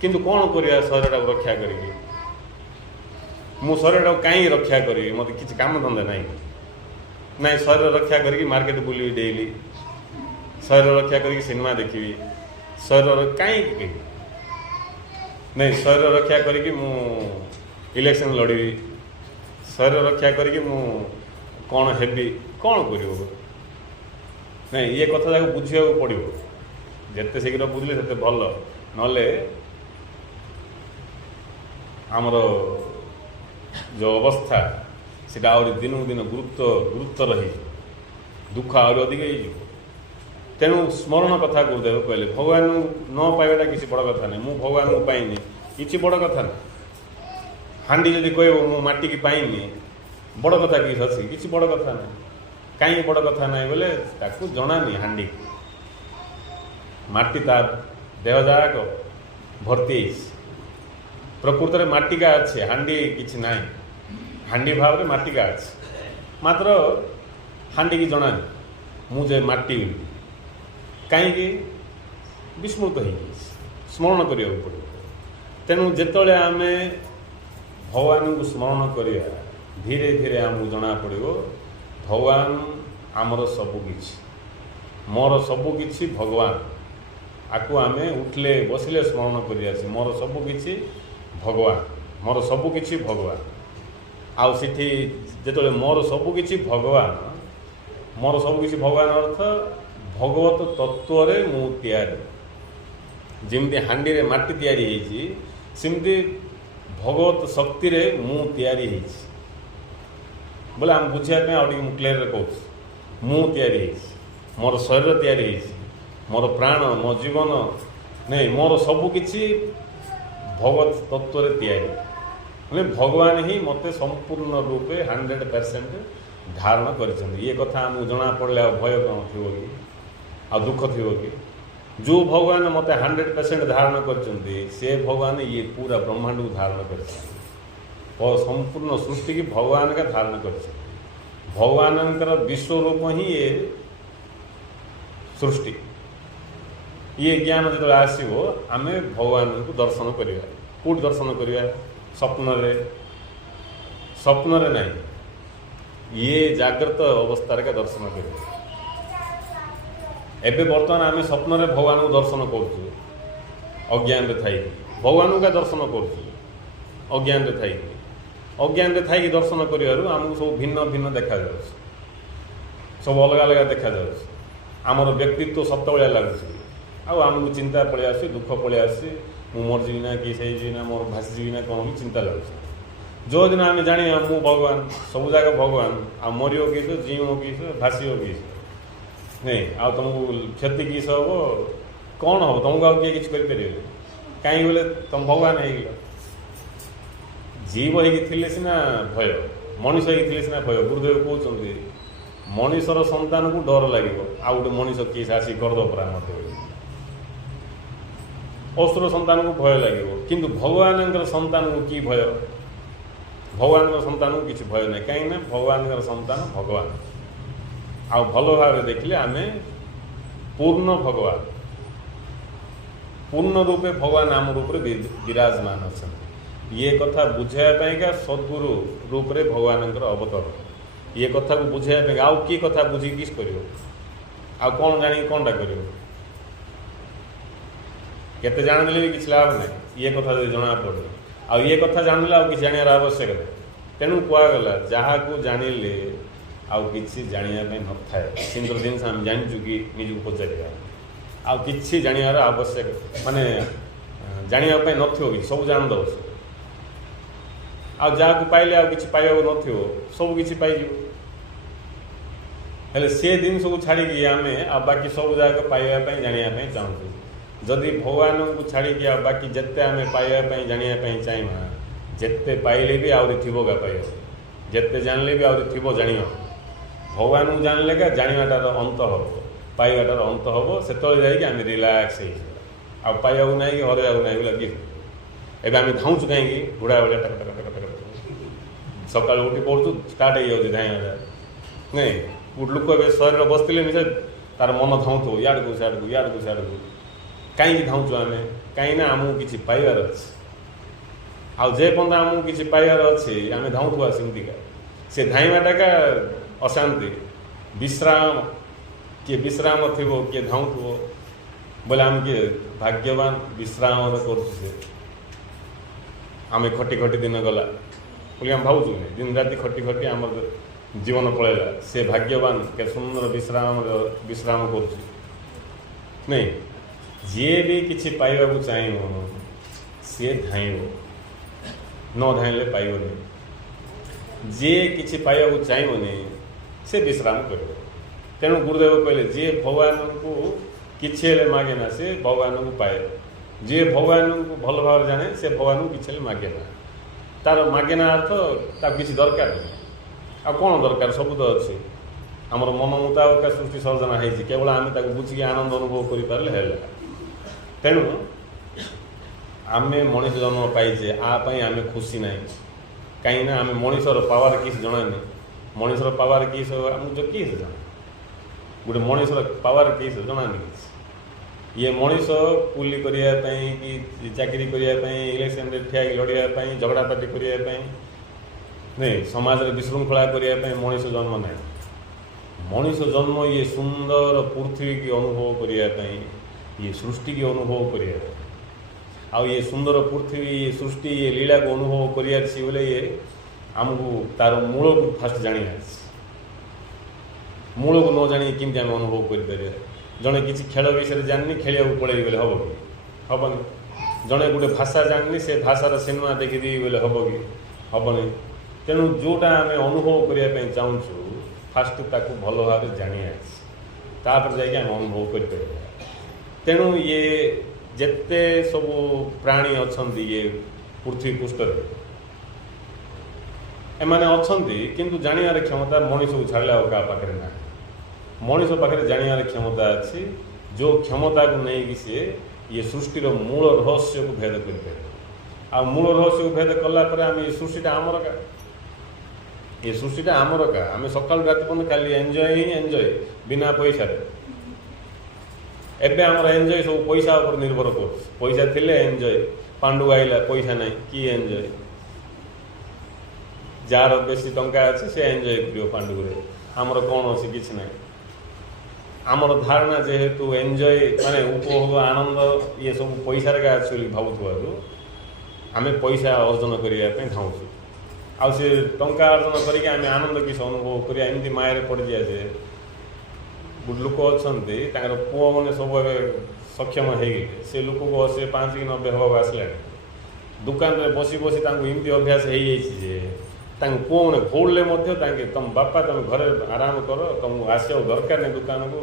किंतु कौन करिया शरीर रक्षा करी मु शरीर कहीं रक्षा करी मत किसी काम धंदा नहीं ना शरीर रक्षा करके मार्केट बुलि डेली शरीर रक्षा करके सिनेमा देखी शरीर कहीं नहीं शरीर रक्षा करके मु इलेक्शन लड़ी शरीर रक्षा करके मु कौन हेबी कौन कर नहीं ये कथा जाक बुझा पड़ो जिते शीघ्र बुझले से भल ना आमर जो अवस्था से आहरी दिन दिन गुरुत्व रही दुख आहरी अधिक तेणु स्मरण कथा गुरुदेव कहले भगवान न पाइबाटा किसी बड़ कथा नहीं मु भगवान को पाइनी किसी बड़ कथा ना हाँ जदि कह मु माटी की पाइनी बड़ कथा किसी बड़ कथा ना कहीं बड़ कथा ना बोले ताकू जनानी हाँ माटी तार देह जाक भर्ती प्रकृत में माटिका अच्छे हाँ कि ना हाँ भाव में माटिका अच्छे मात्र हाँ की जनानी मुझे माटी कहीं विस्मृत हो स्मरण करने पड़ो तेणु जिते आम भगवान को स्मरण करिया धीरे धीरे आमको जना पड़ो भगवान आमर सबकिछि मोर सबकिछि भगवान आपको आम उठले बसिले स्मरण करिया मोर सबकिछि भगवान मोर सबकिछि भगवान आउ सिठी जिते मोर सबकिछि भगवान मोर सबकिछि भगवान अर्थ भगवत तत्व मु तैयारी जमी हांडी रे माटी तैयारी सेमती भगवत शक्ति रे मु तैयारी बोले आम बुझापी आउ मुझे क्लीयर कहूँ मु तैयारी मोर शरीर तैयारी मोर प्राण मो जीवन नहीं मोर सबकिछि भगवत तत्व रे तैयारी मैंने भगवान ही मते संपूर्ण रूपे 100% धारण कर ये कथा आमको जना पड़े भय कौन थी कि आ दुख थी कि जो भगवान मत 100% धारण कर से भगवान ये पूरा ब्रह्मांड को धारण कर संपूर्ण सृष्टि की भगवान का धारण कर भगवान विश्व रूप ही ये सृष्टि ये ज्ञान जो आसो आम भगवान को दर्शन करवा कौट दर्शन करवा स्वप्न रे नहीं ये जागृत अवस्था का दर्शन करवा एबे बर्तमान आम स्वप्न रे भगवान को दर्शन करुँ अज्ञान रे थी भगवान का दर्शन करुँ अज्ञान रे थी अज्ञान थाई दर्शन करमको सब भिन्न भिन्न देखा सब अलग अलग देखा आमर व्यक्तित्व सत भाया लगुच आमको चिंता पलि आस दुख पलि आस मु मरजी ना कि सही ना मोर भासीजी ना कौन भी चिंता लगुच जो दिन आम जाणी मु भगवान सब जाक भगवान आ मरियो किस जीव किस भाषियो किस नहीं आ तुमको क्षति किस हम कौन हम तुमको आगे किसी करें कहीं बोले तुम भगवान हो जीव होते सीना भय मनीष होते सीना भय गुरुदेव कहते मनीषर संतान को डर लगे आ गए मनीष किस आसिक करद परा मत असुर संतान को भय लगे किंतु भगवान संतान को कि भय भगवान संतान को किसी भय नहीं कहीं भगवान संतान भगवान आ भल भाव देखिले आम पूर्ण भगवान पूर्ण रूपे भगवान आम रूप विराजमान अच्छा ये कथा बुझाइका सद्गुरु रूप से भगवान अवतार ये कथा को बुझाइक आउ कि कथा बुझी किस कर कौन जानी कौनटा कर केते जान भी किसी लाभ नहीं ये कथा जना पड़े आ ये कथा जानले आ कि जानार आवश्यकता तेणु कहगला जहाँ को जानिले आउ कि जानापी न थाए सिंदर जिन आम जानचु कि निजक पचार आ कि जानवर आवश्यक माने जानापी न सब जानद आ जहाँ को पाइले आ कि पाइबा न सब किसी पाइज हेले से जिनस को छाड़ी आम आ बाकी सब जगह पाइबापी जानापी चाहूँ जदि भगवान को छाड़ी बाकी जिते आम पाइबापी जानापी चाहवा जिते पाइले भी आहरी थो गा पाइब जिते जानले भी आहरी थो जान भगवान को जानले का जानाटार अंत हम पाइबाटार अंत हम से जाकि रिलैक्स हो पाइबा ना कि हरवा ना बोला कि एवं आम धाऊँ कहीं घोड़ा भाया टक टक टक टक सका उठी पड़ू स्टार्ट हो धाइबा नहीं लोक शरीर बसते मिसे तार मन धाऊँ याड़ को सियाड़ को याड़ को सियाड़ को कहीं धाऊँ आम कहीं आमको किसी पाइबार अच्छे आजे पर्यटन आमको किसी पाइबार अच्छे आम धाऊँ सेमतिका से धाइबाटा अशांति विश्राम किए विश्राम थी किए धाऊँ बोले आम किए भाग्यवान विश्राम कर आम खटी खटी दिन गला बोले आम भावुँ दिन राति खटी खटी आम जीवन पलैला से भाग्यवान के सुंदर विश्राम कर नहीं जी भी किसी पाइबा को चाहब सी धाइब न धाइले पाइबनी जी किसी पाइबा को चाहबनी से विश्राम कर तेणु गुरुदेव कहले जी भगवान को किसी मागे ना से भगवान को पाए जी भगवान को भल भाव जाने से भगवान को किसी मागे ना तार मागे ना अर्थ तार किसी दरकार नहीं आ कौन दरकार सब तो अच्छे आमर मन मुताबक सृष्टि सर्जना है केवल आम बुझी आनंद अनुभव कर तेणु आम मनीष जन्म पाइचे आपाई आम खुशी ना कहीं आम मनीषर पावर किस जनानी मनीषर पावर किस आमको किस जना गोटे मनीषर पावर किस जनानी ये मनीष पुली करने कि चाकरी करने इलेक्शन ठिया लड़ाई झगड़ापाटी करने नहीं समाज में विशृंखला करने मनीष जन्म ना मनीष जन्म ये सुंदर पृथ्वी की अनुभव करने ये सृष्टि की अनुभव करिया ये सुंदर पृथ्वी ये सृष्टि ये लीला को अनुभव करिया बोले ये आमको तार मूल को फास्ट जानी मूल को न जानी केमती आम अनुभव कर जड़े किसी खेल विषय जाननी खेलिया पड़े बोले हम कि हेनी जड़े गोटे भाषा जाननी से भाषार सिनेमा देखी बोले हम कि हेनी तेणु जोटा आम अनुभव करने चाहूँ फास्ट ताकू भल भाव जानी तापर जाकि आम अनुभव कर तेणु ये जिते सब प्राणी अच्छा ये पृथ्वी पृष्ठ एमाने अच्छा किंतु जानियार क्षमता मनीष को छाड़े क्या पाखे ना मनीष पाखे जानियार क्षमता अच्छी जो क्षमता को नहीं सी ये सृष्टिर मूल रहस्य को भेद कर मूल रहस्य को भेद कलापर आम ये सृष्टिटा आमर का ये सृष्टिटा आमर का आम सका रात पर्यटन खाली एंजय ही एंजय बिना पैसा एबे आमर एंजय सब पैसा उपर निर्भर कर पैसा थिले एंजय पांडु आइला पैसा ना कि एंजय जार बेसी टंका अच्छे से एंजय कर पांडु आमर कौन अच्छे कि ना आमर धारणा जेहेतु एंजय माने उपभोग आनंद ये सब पैसा का अच्छे भावुथु आम पैसा अर्जन करने धाऊँ ଆଉ ସେ ଟଙ୍କା ଅର୍ଜନ କରିକି ଆମେ ଆନନ୍ଦ କିସ ଅନୁଭବ କରିବା ଏମିତି ମାୟାରେ ପଡ଼ିଯିବା ଯେ ଗୋଟେ ଲୋକ ଅଛନ୍ତି ତାଙ୍କର ପୁଅମାନେ ସବୁ ଏବେ ସକ୍ଷମ ହେଇଗଲେ ସେ ଲୋକକୁ 80 5 କି 90 ହେବାକୁ ଆସିଲାଣି ଦୋକାନରେ ବସି ବସି ତାଙ୍କୁ ଏମିତି ଅଭ୍ୟାସ ହେଇଯାଇଛି ଯେ ତାଙ୍କ ପୁଅମାନେ ଘଉଡ଼ିଲେ ମଧ୍ୟ ତାଙ୍କେ ତମ ବାପା ତମେ ଘରେ ଆରାମ କର ତମକୁ ଆସିବାକୁ ଦରକାର ନାହିଁ ଦୋକାନକୁ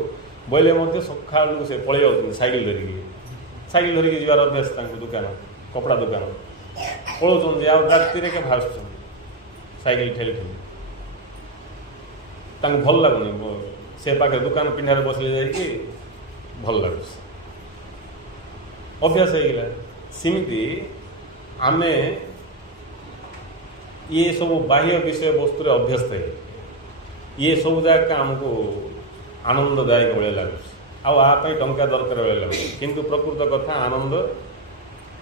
ବୋଇଲେ ମଧ୍ୟ ସକାଳକୁ ସେ ପଳେଇ ଯାଉଛନ୍ତି ସାଇକେଲ ଧରିକି ଯିବାର ଅଭ୍ୟାସ ତାଙ୍କ ଦୋକାନ କପଡ଼ା ଦୋକାନ ପଳାଉଛନ୍ତି ଆଉ ରାତିରେ କେ ଭାସୁଛନ୍ତି ସାଇକେଲ ଠେଲି ତାଙ୍କୁ ଭଲ ଲାଗୁନି ସେ ପାଖରେ ଦୋକାନ ପିଣ୍ଡାରେ ବସିଲେ ଯାଇକି ଭଲ ଲାଗୁଛି ଅଭ୍ୟାସ ହେଇଗଲା ସେମିତି ଆମେ ଇଏ ସବୁ ବାହ୍ୟ ବିଷୟବସ୍ତୁରେ ଅଭ୍ୟସ୍ତ ହେଇ ଇଏ ସବୁ ଯାକ ଆମକୁ ଆନନ୍ଦଦାୟକ ଭଳିଆ ଲାଗୁଛି ଆଉ ଆ ପାଇଁ ଟଙ୍କା ଦରକାର ଭଳିଆ ଲାଗୁଛି କିନ୍ତୁ ପ୍ରକୃତ କଥା ଆନନ୍ଦ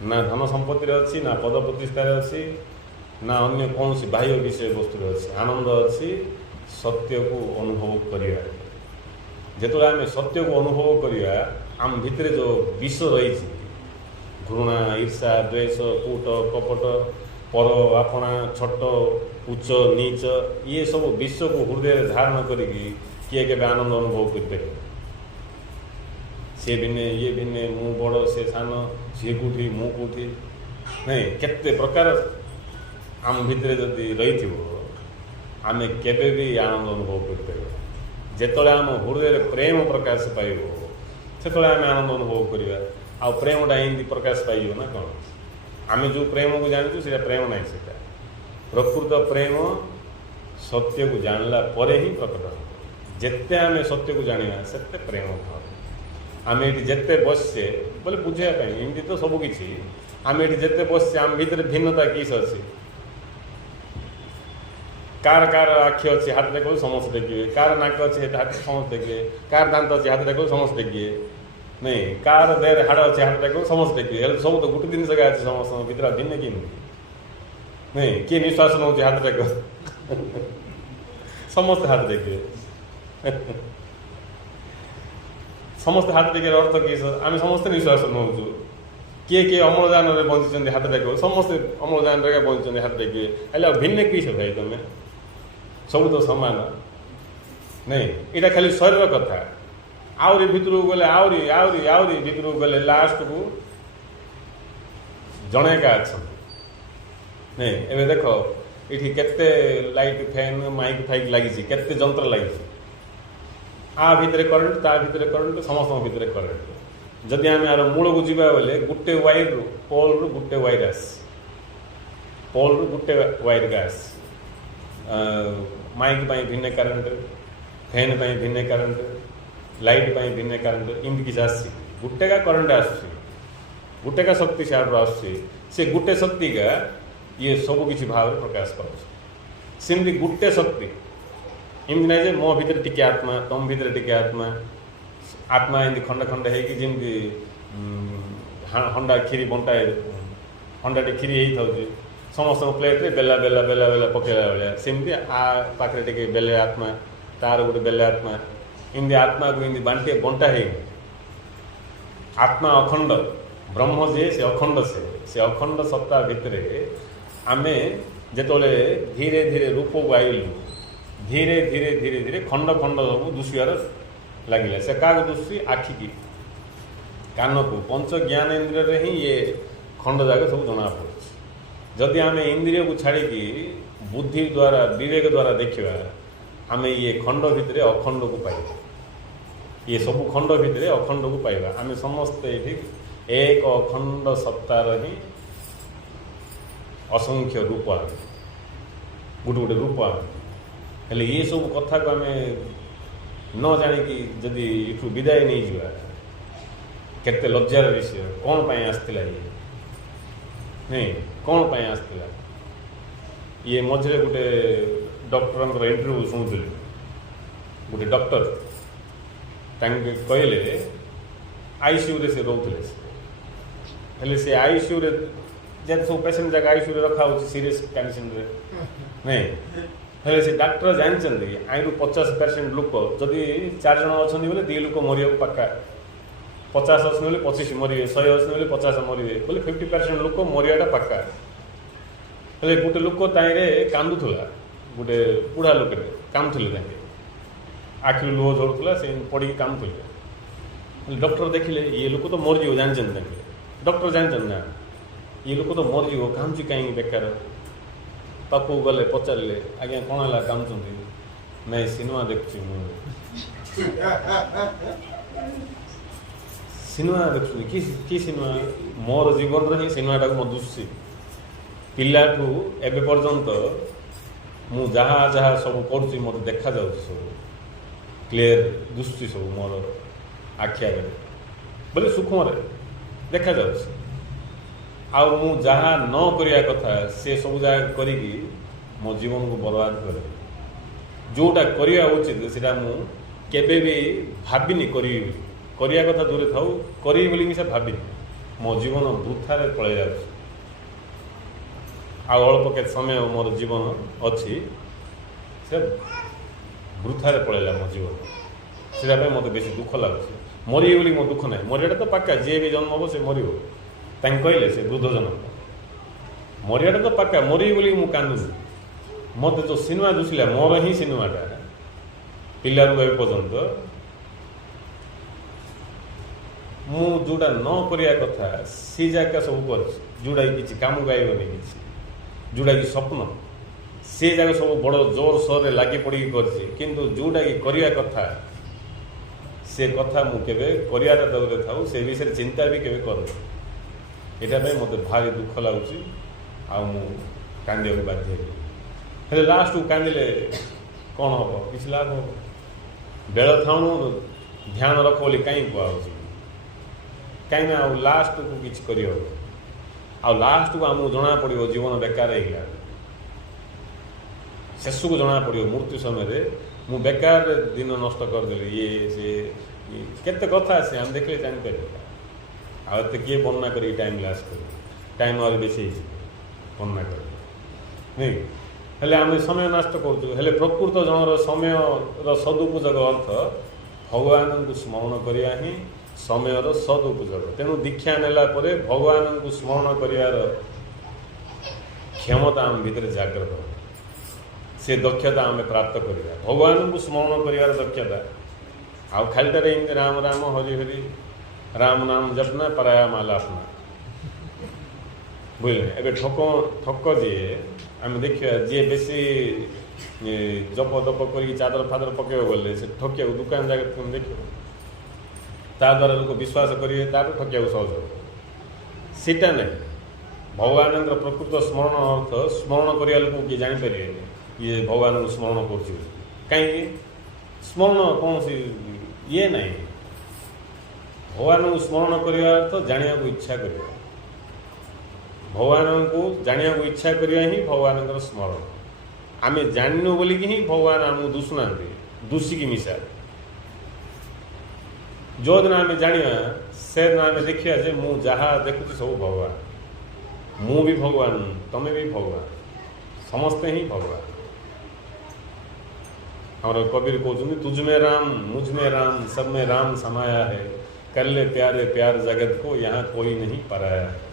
ନା ଧନ ସମ୍ପତ୍ତିରେ ଅଛି ନା ପଦ ପ୍ରତିଷ୍ଠାରେ ଅଛି ନା ଅନ୍ୟ କୌଣସି ବାହ୍ୟ ବିଷୟବସ୍ତୁରେ ଅଛି ଆନନ୍ଦ ଅଛି ସତ୍ୟକୁ ଅନୁଭବ କରିବା ଯେତେବେଳେ ଆମେ ସତ୍ୟକୁ ଅନୁଭବ କରିବା ଆମ ଭିତରେ ଯେଉଁ ବିଷ ରହିଛି ଘୃଣା ଈର୍ଷା ଦ୍ୱେଷ କୂଟ କପଟ ପର ଆପଣା ଛୋଟ ଉଚ୍ଚ ନୀଚ ଇଏ ସବୁ ବିଶ୍ୱକୁ ହୃଦୟରେ ଧାରଣ କରିକି କିଏ କେବେ ଆନନ୍ଦ ଅନୁଭବ କରିପାରିବ ସେ ଭିନେ ଇଏ ଭିନେ ମୁଁ ବଡ଼ ସେ ସାନ ସିଏ କେଉଁଠି ମୁଁ କେଉଁଠି ନାଇଁ କେତେ ପ୍ରକାର ଆମ ଭିତରେ ଯଦି ରହିଥିବ ଆମେ କେବେ ବି ଆନନ୍ଦ ଅନୁଭବ କରିପାରିବା ଯେତେବେଳେ ଆମ ହୃଦୟରେ ପ୍ରେମ ପ୍ରକାଶ ପାଇବ ସେତେବେଳେ ଆମେ ଆନନ୍ଦ ଅନୁଭବ କରିବା ଆଉ ପ୍ରେମଟା ଏମିତି ପ୍ରକାଶ ପାଇଯିବ ନା କ'ଣ ଆମେ ଯେଉଁ ପ୍ରେମକୁ ଜାଣିଛୁ ସେଇଟା ପ୍ରେମ ନାହିଁ ସେଇଟା ପ୍ରକୃତ ପ୍ରେମ ସତ୍ୟକୁ ଜାଣିଲା ପରେ ହିଁ ପ୍ରକଟ ହେବ ଯେତେ ଆମେ ସତ୍ୟକୁ ଜାଣିବା ସେତେ ପ୍ରେମ ହେବ ଆମେ ଏଠି ଯେତେ ବସିଛେ ବୋଲେ ବୁଝିବା ପାଇଁ ଏମିତି ତ ସବୁକିଛି ଆମେ ଏଠି ଯେତେ ବସିଛେ ଆମ ଭିତରେ ଭିନ୍ନତା କିସ ଅଛି କାର ଆଖି ଅଛି ହାତ ଦେଖୁ ସମସ୍ତେ ଦେଖିବେ କାର ନାକ ଅଛି ହାତ ସମସ୍ତେ ଦେଖିବେ କାର ଦାନ୍ତ ଅଛି ହାତ ଦେଖୁ ସମସ୍ତେ ଦେଖିବେ ନାଇଁ କାର ଦେହରେ ହାଡ଼ ଅଛି ହାତ ଦେଖୁ ସମସ୍ତେ ଦେଖିବେ ହେଲେ ସବୁ ତ ଗୋଟେ ଜିନିଷ ଅଛି ସମସ୍ତଙ୍କ ଭିତରେ ଭିନ୍ନ କେମିତି ନାଇଁ କିଏ ନିଶ୍ୱାସ ନେଉଛି ହାତ ଦେଖ ସମସ୍ତେ ହାତ ଦେଖିବେ ସମସ୍ତେ ହାତ ଦେଖିବାର ଅର୍ଥ କିସ ଆମେ ସମସ୍ତେ ନିଶ୍ୱାସ ନେଉଛୁ କିଏ ଅମ୍ଳଜାନରେ ବଞ୍ଚିଛନ୍ତି ହାତ ଦେଖ ସମସ୍ତେ ଅମ୍ଳଜାନରେ ବଞ୍ଚିଛନ୍ତି ହାତ ଦେଖିବେ ହେଲେ ଆଉ ଭିନ୍ନ କିସ ଭାଇ ତମେ ସବୁ ତ ସମାନ ନାଇଁ ଏଇଟା ଖାଲି ଶରୀର କଥା ଆହୁରି ଭିତରକୁ ଗଲେ ଆହୁରି ଭିତରକୁ ଗଲେ ଲାଷ୍ଟକୁ ଜଣେକା ଅଛନ୍ତି ନାଇଁ ଏବେ ଦେଖ ଏଠି କେତେ ଲାଇଟ୍ ଫ୍ୟାନ୍ ମାଇକ୍ ଫାଇକ୍ ଲାଗିଛି କେତେ ଯନ୍ତ୍ର ଲାଗିଛି ଆ ଭିତରେ କରେଣ୍ଟ ତା ଭିତରେ କରେଣ୍ଟ ସମସ୍ତଙ୍କ ଭିତରେ କରେଣ୍ଟ ଯଦି ଆମେ ଆର ମୂଳକୁ ଯିବା ବେଲେ ଗୋଟେ ୱାଇର୍ରୁ ପୋଲ୍ରୁ ଗୋଟେ ୱାଇର୍ ଆସି ପୋଲ୍ରୁ ଗୋଟେ ୱାଇର୍ ଆସି ମାଇକ୍ ପାଇଁ ଭିନ୍ନ କରେଣ୍ଟ ଫ୍ୟାନ୍ ପାଇଁ ଭିନ୍ନ କରେଣ୍ଟ ଲାଇଟ୍ ପାଇଁ ଭିନ୍ନ କରେଣ୍ଟ ଏମିତି କିଛି ଆସୁଛି ଗୋଟେକା କରେଣ୍ଟ ଆସୁଛି ଗୋଟେକା ଶକ୍ତି ସିଆଡ଼ରୁ ଆସୁଛି ସେ ଗୋଟେ ଶକ୍ତିକା ଇଏ ସବୁ କିଛି ଭାବରେ ପ୍ରକାଶ ପାଉଛି ସେମିତି ଗୋଟେ ଶକ୍ତି ଏମିତି ନାହିଁ ଯେ ମୋ ଭିତରେ ଟିକେ ଆତ୍ମା ତମ ଭିତରେ ଟିକେ ଆତ୍ମା ଏମିତି ଖଣ୍ଡ ଖଣ୍ଡ ହେଇକି ଯେମିତି ହଣ୍ଡା କ୍ଷୀରି ବଣ୍ଟାଏ ହଣ୍ଡାଟେ କ୍ଷୀରି ହେଇଥାଉଛି ସମସ୍ତଙ୍କ ପ୍ଲେଟ୍ରେ ବେଲା ପକେଇଲା ଭଳିଆ ସେମିତି ଆ ପାଖରେ ଟିକେ ବେଲେ ଆତ୍ମା ତାର ଗୋଟେ ବେଲେ ଆତ୍ମା ଏମିତି ଆତ୍ମାକୁ ଏମିତି ବଣ୍ଟା ହେଇକି ଆତ୍ମା ଅଖଣ୍ଡ ବ୍ରହ୍ମ ଯିଏ ସେ ଅଖଣ୍ଡ ସେ ଅଖଣ୍ଡ ସତ୍ତା ଭିତରେ ଆମେ ଯେତେବେଳେ ଧୀରେ ଧୀରେ ରୂପକୁ ଆଇଲୁ ଧୀରେ ଧୀରେ ଖଣ୍ଡ ସବୁ ଦୁଷିବାର ଲାଗିଲା ସେ କାହାକୁ ଦୁଷୁଛି ଆଖିକି କାନକୁ ପଞ୍ଚ ଜ୍ଞାନେନ୍ଦ୍ରିୟରେ ହିଁ ଇଏ ଖଣ୍ଡ ଯାକ ସବୁ ଜଣାପଡ଼ୁଛି ଯଦି ଆମେ ଇନ୍ଦ୍ରିୟକୁ ଛାଡ଼ିକି ବୁଦ୍ଧି ଦ୍ୱାରା ବିବେକ ଦ୍ୱାରା ଦେଖିବା ଆମେ ଇଏ ଖଣ୍ଡ ଭିତରେ ଅଖଣ୍ଡକୁ ପାଇବା ଇଏ ସବୁ ଖଣ୍ଡ ଭିତରେ ଅଖଣ୍ଡକୁ ପାଇବା ଆମେ ସମସ୍ତେ ଏଠି ଏକ ଅଖଣ୍ଡ ସତ୍ତାର ହିଁ ଅସଂଖ୍ୟ ରୂପ ଗୋଟେ ରୂପ ହେଲେ ଏସବୁ କଥାକୁ ଆମେ ନ ଜାଣିକି ଯଦି ଏଠୁ ବିଦାୟ ନେଇଯିବା କେତେ ଲଜ୍ଜାର ବିଷୟ କ'ଣ ପାଇଁ ଆସିଥିଲା ଇଏ ନାଇଁ କ'ଣ ପାଇଁ ଆସିଥିଲା ଇଏ ମଝିରେ ଗୋଟେ ଡକ୍ଟରଙ୍କର ଇଣ୍ଟରଭ୍ୟୁ ଶୁଣୁଥିଲି ଗୋଟେ ଡକ୍ଟର ତାଙ୍କେ କହିଲେ ଆଇସିୟୁରେ ସେ ରହୁଥିଲେ ହେଲେ ସେ ଆଇସିୟୁରେ ଯେହେତୁ ସବୁ ପେସେଣ୍ଟ ଯାକ ଆଇସିୟୁରେ ରଖା ହେଉଛି ସିରିୟସ୍ କଣ୍ଡିସନରେ ନାଇଁ ହେଲେ ସେ ଡାକ୍ତର ଜାଣିଛନ୍ତି ଆଇରୁ 50% ଲୋକ ଯଦି 4 ଜଣ ଅଛନ୍ତି ବୋଲେ 2 ଲୋକ ମରିବାକୁ ପାକା 50 ଅଛନ୍ତି ବୋଲେ 25 ମରିବେ 100 ଅଛନ୍ତି ବୋଲେ 50 ମରିବେ ବୋଲେ 50% ଲୋକ ମରିବାଟା ପାକା ହେଲେ ଗୋଟେ ଲୋକ ତାଇଁରେ କାନ୍ଦୁଥିଲା, ଗୋଟେ ବୁଢ଼ା ଲୋକଟେ କାନ୍ଦୁଥିଲେ, ତାଙ୍କେ ଆଖିରୁ ଲୁହ ଝରୁଥିଲା, ସେ ପଡ଼ିକି କାନ୍ଦୁଥିଲେ। ହେଲେ ଡକ୍ଟର ଦେଖିଲେ ଇଏ ଲୋକ ତ ମରିଯିବ, ଜାଣିଛନ୍ତି ତାଙ୍କେ, ଡକ୍ଟର ଜାଣିଛନ୍ତି ନା ଇଏ ଲୋକ ତ ମରିଯିବ, କାନ୍ଦୁଛି କାହିଁକି ବେକାର। ପାଖକୁ ଗଲେ ପଚାରିଲେ, ଆଜ୍ଞା କ'ଣ ହେଲା କାନ୍ଦୁଛନ୍ତି? ନାଇଁ ସିନେମା ଦେଖୁଛି ମୁଁ। ସିନେମା ଦେଖୁଛନ୍ତି? କି ସିନେମା? ମୋର ଜୀବନରେ ହିଁ ସିନେମାଟାକୁ ମୁଁ ଦୁଷୁଛି। ପିଲାଠୁ ଏବେ ପର୍ଯ୍ୟନ୍ତ ମୁଁ ଯାହା ଯାହା ସବୁ କରୁଛି ମୋତେ ଦେଖାଯାଉଛି, ସବୁ କ୍ଲିଅର ଦୁଷୁଛି, ସବୁ ମୋର ଆଖି ଆଗରେ ବୋଲେ ସୂକ୍ଷ୍ମରେ ଦେଖାଯାଉଛି। ଆଉ ମୁଁ ଯାହା ନ କରିବା କଥା ସେ ସବୁ ଜାଗା କରିକି ମୋ ଜୀବନକୁ ବର୍ବାଦ କରେ। ଯେଉଁଟା କରିବା ଉଚିତ ସେଇଟା ମୁଁ କେବେ ବି ଭାବିନି କରିବି ବୋଲି। କରିବା କଥା ଦୂରେ ଥାଉ, କରିବି ବୋଲି ସେ ଭାବିନି। ମୋ ଜୀବନ ବୃଥାରେ ପଳେଇ ଯାଉଛି। ଆଉ ଅଳ୍ପ କେତେ ସମୟ ମୋର ଜୀବନ ଅଛି, ସେ ବୃଥାରେ ପଳେଇଲା ମୋ ଜୀବନ। ସେଇଟା ପାଇଁ ମୋତେ ବେଶୀ ଦୁଃଖ ଲାଗୁଛି। ମରିବି ବୋଲି ମୋ ଦୁଃଖ ନାହିଁ, ମରିବାଟା ତ ପାକା, ଯିଏ ବି ଜନ୍ମ ହେବ ସେ ମରିବ। ତାଙ୍କୁ କହିଲେ ସେ ବୃଦ୍ଧ ଜନ୍ମ, ମରିବାଟା ତ ପାକା, ମରିବି ବୋଲି ମୁଁ କାନ୍ଦୁନି। ମୋତେ ଯେଉଁ ସିନେମା ଦୁଷିଲା, ମୋର ହିଁ ସିନେମାଟା ପିଲାରୁ ଏବେ ପର୍ଯ୍ୟନ୍ତ ମୁଁ ଯେଉଁଟା ନ କରିବା କଥା ସେ ଜାଗା ସବୁ କରିଛି। ଯେଉଁଟାକି କିଛି କାମକୁ ଆଇବନି, କିଛି ଯେଉଁଟାକି ସ୍ୱପ୍ନ ସେ ଜାଗା ସବୁ ବଡ଼ ଜୋର ସୋରରେ ଲାଗି ପଡ଼ିକି କରିଛି। କିନ୍ତୁ ଯେଉଁଟାକି କରିବା କଥା ସେ କଥା ମୁଁ କେବେ କରିବାଟା ଦୂରରେ ଥାଉ, ସେ ବିଷୟରେ ଚିନ୍ତା ବି କେବେ କରୁନି। ଏଇଟା ପାଇଁ ମୋତେ ଭାରି ଦୁଃଖ ଲାଗୁଛି। ଆଉ ମୁଁ କାନ୍ଦିବାକୁ ବାଧ୍ୟ ହେବି। ହେଲେ ଲାଷ୍ଟକୁ କାନ୍ଦିଲେ କ'ଣ ହେବ? କିଛି ଲାଭ ହେବ? ବେଳ ଥାଉଣୁ ଧ୍ୟାନ ରଖ ବୋଲି କାହିଁ କୁହାହେଉଛି? କାହିଁକିନା ଆଉ ଲାଷ୍ଟକୁ କିଛି କରିହେବ। ଆଉ ଲାଷ୍ଟକୁ ଆମକୁ ଜଣାପଡ଼ିବ ଜୀବନ ବେକାର ହେଇଗଲା। ଶେଷକୁ ଜଣାପଡ଼ିବ ମୃତ୍ୟୁ ସମୟରେ ମୁଁ ବେକାର ଦିନ ନଷ୍ଟ କରିଦେଲି, ଇଏ ସିଏ କେତେ କଥା ଆସେ, ଆମେ ଦେଖିଲେ ଜାଣିପାରିବା। ଆଉ ଏତେ କିଏ ବର୍ଣ୍ଣନା କରିକି ଟାଇମ୍ ଲାସ୍ କରିବ? ଟାଇମ୍ ଆହୁରି ବେଶୀ ହେଇଛି ବର୍ଣ୍ଣନା କରିବ ନାଇଁ। ହେଲେ ଆମେ ସମୟ ନଷ୍ଟ କରୁଛୁ। ହେଲେ ପ୍ରକୃତ ଜଣର ସମୟର ସଦୁପଯୋଗ ଅର୍ଥ ଭଗବାନଙ୍କୁ ସ୍ମରଣ କରିବା ହିଁ ସମୟର ସଦୁପଯୋଗ। ତେଣୁ ଦୀକ୍ଷା ନେଲା ପରେ ଭଗବାନଙ୍କୁ ସ୍ମରଣ କରିବାର କ୍ଷମତା ଆମ ଭିତରେ ଜାଗ୍ରତ ହେବ। ସେ ଦକ୍ଷତା ଆମେ ପ୍ରାପ୍ତ କରିବା, ଭଗବାନଙ୍କୁ ସ୍ମରଣ କରିବାର ଦକ୍ଷତା। ଆଉ ଖାଲିଟାରେ ଏମିତି ରାମ ରାମ ହରି ହରି ରାମ ନାମ ଜପନା ପରାୟା ମାଲାପନା ବୁଝିଲେ। ଏବେ ଠକ ଯିଏ ଆମେ ଦେଖିବା, ଯିଏ ବେଶୀ ଜପ ଦପ କରିକି ଚାଦର ଫାଦର ପକେଇବ ବୋଲେ ସେ ଠକିବାକୁ ଦୋକାନ ଜାଗାରେ ତୁମେ ଦେଖିବ। ତା ଦ୍ୱାରା ଲୋକ ବିଶ୍ୱାସ କରିବେ, ତାପରେ ଠକିବାକୁ ସହଜ ହେବ। ସେଇଟା ନାହିଁ। ଭଗବାନଙ୍କର ପ୍ରକୃତ ସ୍ମରଣ ଅର୍ଥ ସ୍ମରଣ କରିବା ଲୋକକୁ କିଏ ଜାଣିପାରିବେନି ଇଏ ଭଗବାନଙ୍କୁ ସ୍ମରଣ କରୁଛି। କାହିଁକି? ସ୍ମରଣ କୌଣସି ଇଏ ନାହିଁ। ଭଗବାନଙ୍କୁ ସ୍ମରଣ କରିବା ଅର୍ଥ ଜାଣିବାକୁ ଇଚ୍ଛା କରିବା। ଭଗବାନଙ୍କୁ ଜାଣିବାକୁ ଇଚ୍ଛା କରିବା ହିଁ ଭଗବାନଙ୍କର ସ୍ମରଣ। ଆମେ ଜାଣିନୁ ବୋଲିକି ହିଁ ଭଗବାନ ଆମକୁ ଦୁଷୁନାହାନ୍ତି, ଦୂଷିକି ମିଶା। ଯେଉଁଦିନ ଆମେ ଜାଣିବା ସେଦିନ ଆମେ ଦେଖିବା ଯେ ମୁଁ ଯାହା ଦେଖୁଛି ସବୁ ଭଗବାନ, ମୁଁ ବି ଭଗବାନ, ତମେ ବି ଭଗବାନ, ସମସ୍ତେ ହିଁ ଭଗବାନ। ଆମର କବିର କହୁଛନ୍ତି तुझ में राम मुझ में राम सब में राम समाया है, कर ले प्यारे प्यार जगत को यहाँ कोई नहीं पराया है।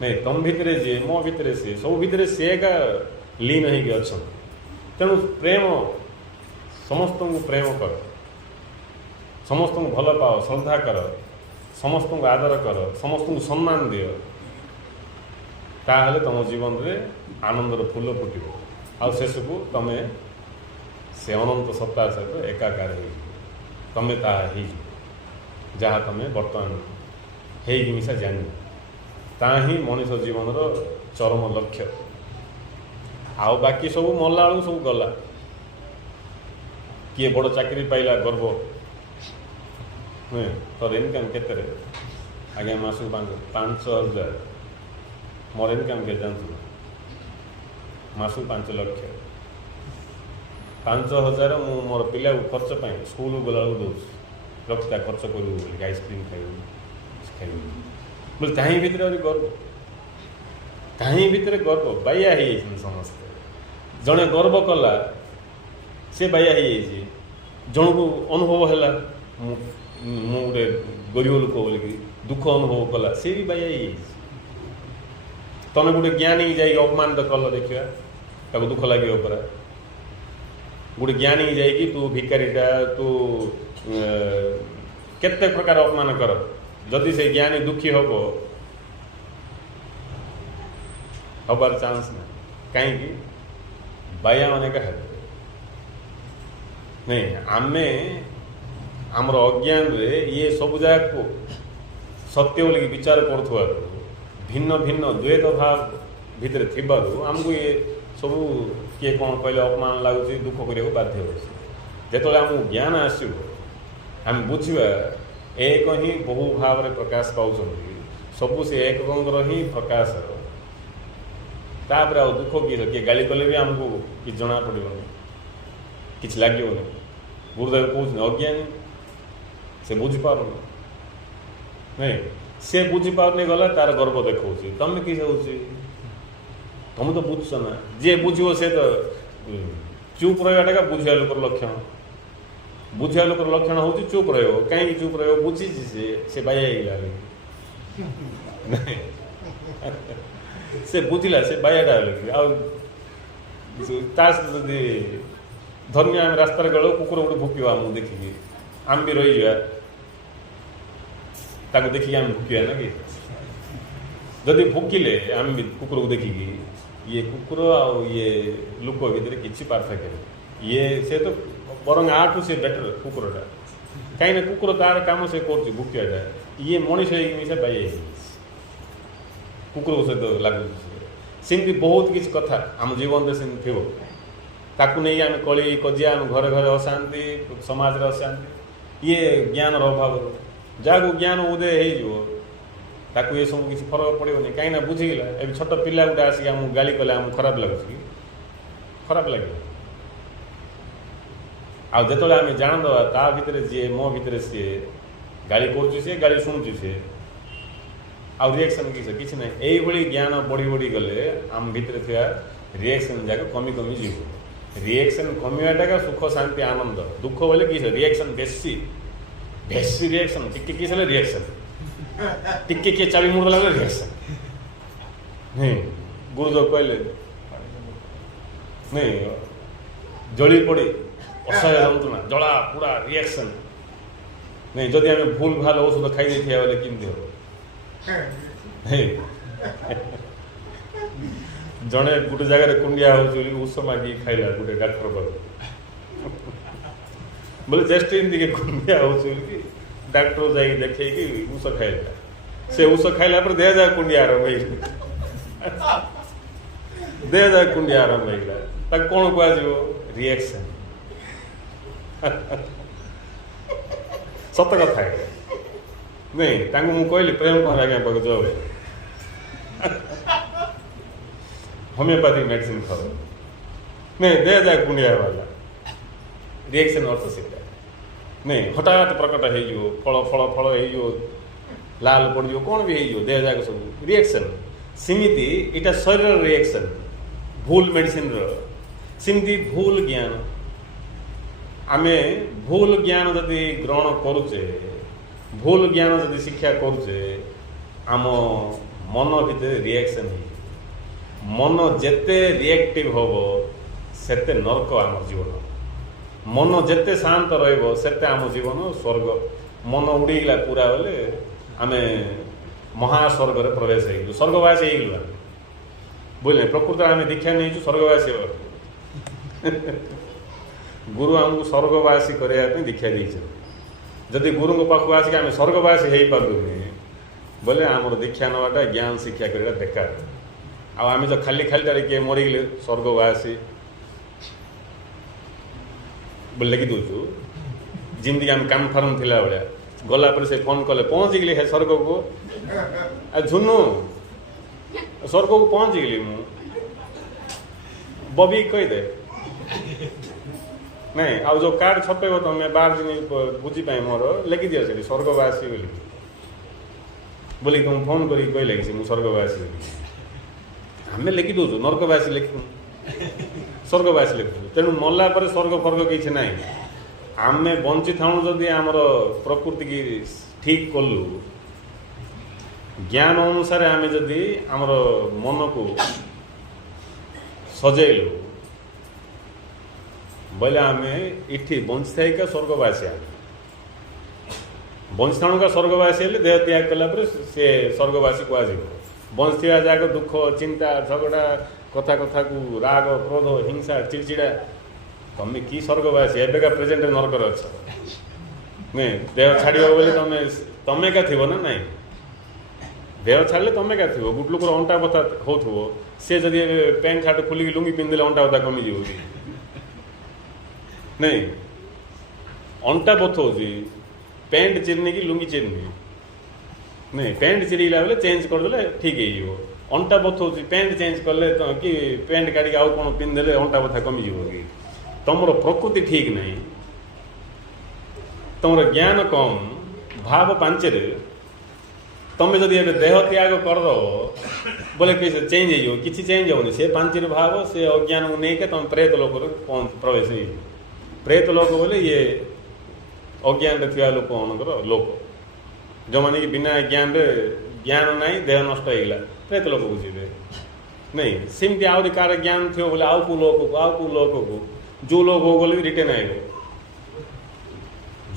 नहीं तुम भितरे जे मो भितरे से सब भितरे से एका लीन होगी अच्छा। तेणु प्रेम समस्त को प्रेम कर, समस्त को भल पाओ, श्रद्धा कर, समस्त को आदर कर, समस्त को सम्मान दियो। ताहले तुम जीवन रे आनंदर फूल फुटिब। आउ शेषकू तमे से अनंत सत्ता सहित एकाकार हो तमें ताहा जहाँ तमें बर्तमान हो मिशा जान ता ही मनीष जीवन चरम लक्ष्य। आउ बाकी सब मरला बेलू सब गला। किए बड़ चाकरी पाइला गर्व नुहे तोर इनकम केते आज्ञा मासक 5,000 मोर इनकम के जानते मासक 5 लाख 5,000 मु मोर पिला खर्च पाई स्कूल गला दौर रखता खर्च करूँ आइसक्रीम खाई बोले ताही भितर गर्व ताही भितर गर्व बाया हो समस्ते जड़े गर्व कला से बाया हो जन को अनुभव है गोटे गरीब लोक बोल दुख अनुभव कला से भी बाया तमें गोटे ज्ञानी जाइए अपमान तो कल देखा ताको दुख लगे परा गोटे ज्ञानी जाइए तू भिकारीटा तू केते प्रकार अपमान कर जदि से ज्ञानी दुखी हबार चांस ना कहीं बाया माने का नहीं आमे आमर अज्ञान रे ये सब जाक को सत्य बोल विचार करुवा भिन्न भिन्न द्वैत भाव भितर थिबारु आमको ये सब किए कौन कहले अपमान लगुच दुख करने बाध्य होते आमको ज्ञान आसो आम बुझा एक ही बहु भाव में प्रकाश पाँच सबू से एक ही प्रकाश तापर आ दुख किए गाली कले भी आमको कि जना पड़ोनी कि लगे गुरुदेव कौन अज्ञानी से बुझीपार नहीं से बुझीपारनी गला तार गर्व देखा तमें किस तुम तो बुझ ना जे बुझो से तो चुप रहा बुझा लोकर लक्षण बुझा लोकर लक्षण हूँ चुप रहो कहीं चुप रहो बुझी से बाया से बुझला से बायाटा आदि धर्मी आम रास्तार गल कुकुर गोटे भुकिवा आम देखिकी आम भी रही जावा देखिए आम भुकिया ना कि जदि भुकिले आम भी कुकुर को देखिकी ये कुकुर ये लोक भितर किसी पार्थक्य ये से तो बरंग आठू से बेटर कुकुरटा कहीं कुकुर तार काम से कर भुकियाटा ये मनीष मिसा बाई कुकुर सहित लगुच सेमती बहुत किसी कथा आम जीवन से थी ताकू नहीं आम कली कजिया आम घरे घरे अशांति समाज रे अशांति ये ज्ञान अभाव जहाँ ज्ञान उदय हो ये सब किसी फरक पड़ोनी कहीं बुझीगला ए छोट पिला गोटे आसिक आम गाली कले आम खराब लगुच खराब लगे आते आम जानदे ता भितर जी मो भितर सी गाली कर गाली शुणुची सी आ रिएक्शन किसी ना यही ज्ञान बढ़ी बढ़ी गले आम भितर थी रिएक्शन जाक कमी कमी जीव रिएक्शन कमिवाटा सुख शांति आनंद दुख बोले किस रिएक्शन बेसी बेसी रिएक्शन टिके किस रिएक्शन टिके किए चाबी मुड़ लगे रिएक्शन नहीं गुरुदेव कहले नहीं जली पड़ी असह्य जंत्रणा जला पूरा रिएक्शन नहीं जदि आम भूल भाल औषध खाई देथिया बोले किमती हम जड़े गोटे जगह कुंडिया हो ऊष मागिक खाइला गोटे डाक्टर पास बोले जस्ट इनके कुंडिया हो डाक्टर जा देखे ऊष खाइला से ऊष खाइला पर देह जाए कुंडिया आरंभ हो देह जाए कुंडिया आरंभ हो कौन कह रिएक्शन सत कथा है नहीं मुझे कहली प्रेम कुमार आज्ञा पाक जाओ होमियोपैथिक मेडिसिन खाओ नहीं दे जाए कुंडिया वाला रिएक्शन अर्थ से नहीं हठात प्रकट हो फल फल फल हो लाल पड़ कौन भी हो देह जाक सब रिएक्शन सेमती इटा शरीर रिएक्शन भूल मेडिसिन सेमती भूल ज्ञान आमे भूल ज्ञान जदि ग्रहण करुचे भूल ज्ञान जदि शिक्षा करुचे आम मन भितर रिएक्शन मन जेते रिएक्टिव हम सेते नरक आम जीवन मन जेते शांत रते आम जीवन स्वर्ग मन उड़ीगला पूरा बोले आम महास्वर्ग रे प्रवेश हो स्वर्गवासी हो बोले प्रकृत आम दीक्षा नहीं स्वर्गवासी गुरु आमको स्वर्गवासी करने दीक्षा दी जदि गुरु पाखु आसिक आम स्वर्गवासी हो पारे बोले आमर दीक्षा नवाटा ज्ञान शिक्षा करवा बेकार आम तो खाली खाली किए मरीगले स्वर्गवासी बोले लिखि दूचु जमीक आम काम फार्म थी भाया गलापर से फोन कले पहुँच गली है स्वर्ग को झुनु स्वर्ग को पहुँच गली मु बबी कहीदे नहीं आ जो कार्ड छपेब तुम्हें 12 दिन बुझी मोर लिखि दियो से स्वर्गवासी बोली तुम फोन कर कह लगी मुझे स्वर्गवासी आम लिखि दौचु नरकवासी लिखु स्वर्गवासी लिखु तेणु मरला स्वर्ग फर्ग किसी ना आम बंची था जदि आमर प्रकृति की ठीक कलु ज्ञान अनुसार आम जदि आमर मन को सजेलु बोले आम इठी बंची था स्वर्गवासी बंचताणु का स्वर्गवासी हेल्ले देह त्याग कलापर सी स्वर्गवासी कहुब बंची जाक दुख चिंता झगड़ा कथा कथा को राग क्रोध हिंसा चिड़चिड़ा तुम्हें कि स्वर्गवासी एबेका प्रेजेंट नरकर अच्छ नहीं देह छाड़ बोले तुम्हें क्या थी ना नहीं देह छाड़े तुम्हें क्या थी गुट लोकर अंटा बता हो सी जदि पैंट सार्ट खोलिक लुंगी पिंधिले अंटा बता कमिज नहीं अंटा बथौची पैंट चिरनी कि लुंगी चिरनी नहीं पैंट चिरीला बेले चेंज करदे ठीक हो अंटा बथौची पैंट चेंज कले तो कि पैंट काढ़ी आउ कौन पिंधिले अंटा बथा कमिज कि तुम प्रकृति ठीक नहीं तुम ज्ञान कम भाव पांचरे तुम्हें जदि देह त्याग करदो बोले कि चेंज हो कि चेंज होनी से पांचर भाव से अज्ञान को नहीं तुम प्रेत लोक प्रवेश हो प्रेत लोक बोले ये अज्ञान थी लोक मनकर लोक जो मैंने कि बिना ज्ञान ज्ञान नहीं देह नष्ट होगा प्रेत लोक को जी नहीं सेमती आहरी कार ज्ञान थी बोले आउ को लोक को जो लोक हो गले रिटर्न आएगा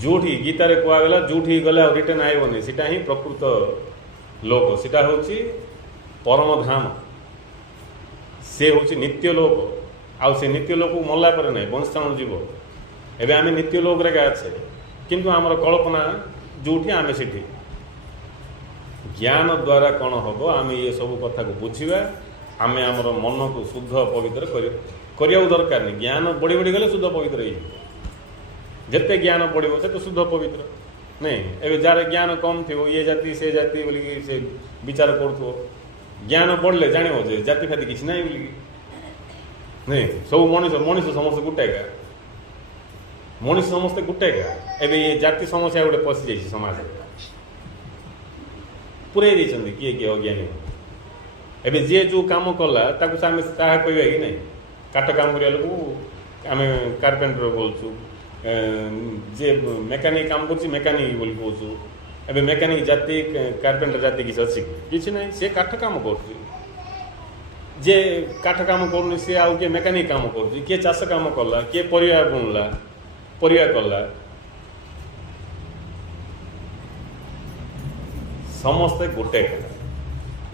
जोठी गीतार कहगला जोठी गले रिटर्न आईबनी सीटा ही प्रकृत लोक सीटा हूँ परम धाम से हूँ नित्य लोक आउ से नित्य लोक मरला पर नहीं बंचताणु जीव एवं आम नित्य लोक रे अच्छे किंतु आमर कल्पना जोठी आम से ज्ञान द्वारा कौन हम आम ये सब कथा को बुझा आम आमर मन को शुद्ध पवित्र करने दरकार नहीं ज्ञान बढ़ी बढ़ी गले शुद्ध पवित्र जिते ज्ञान बढ़ो से तो शुद्ध पवित्र नहीं एवं जार ज्ञान कम थी ये जाति से जाति बोलिकी से विचार करो ज्ञान बढ़ले जान जाति फाति किसी ना बोलिकी नहीं सब मनीष मनीष समस्त गुटाएगा मनीष समस्ते गुटाएगा एवं ये जाति समस्या गोटे पशि जाइए समाज पूरे किए किए अज्ञानी एवं जी जो कम कला कह कि नहीं काट काम कर लोक आम कारपेंटर बोलचु जे मेकानिक काम कर मेकानिक बोली कहूँ एवं मेकानिक जाति कारपेंटर जाति किसी अच्छी किसी ना सी काठ काम कर जे काठ काम कर सी आउ किए मेकानिक काम कर किए चाष काम कला किए परिया बुणला परिया कला समस्ते गोटे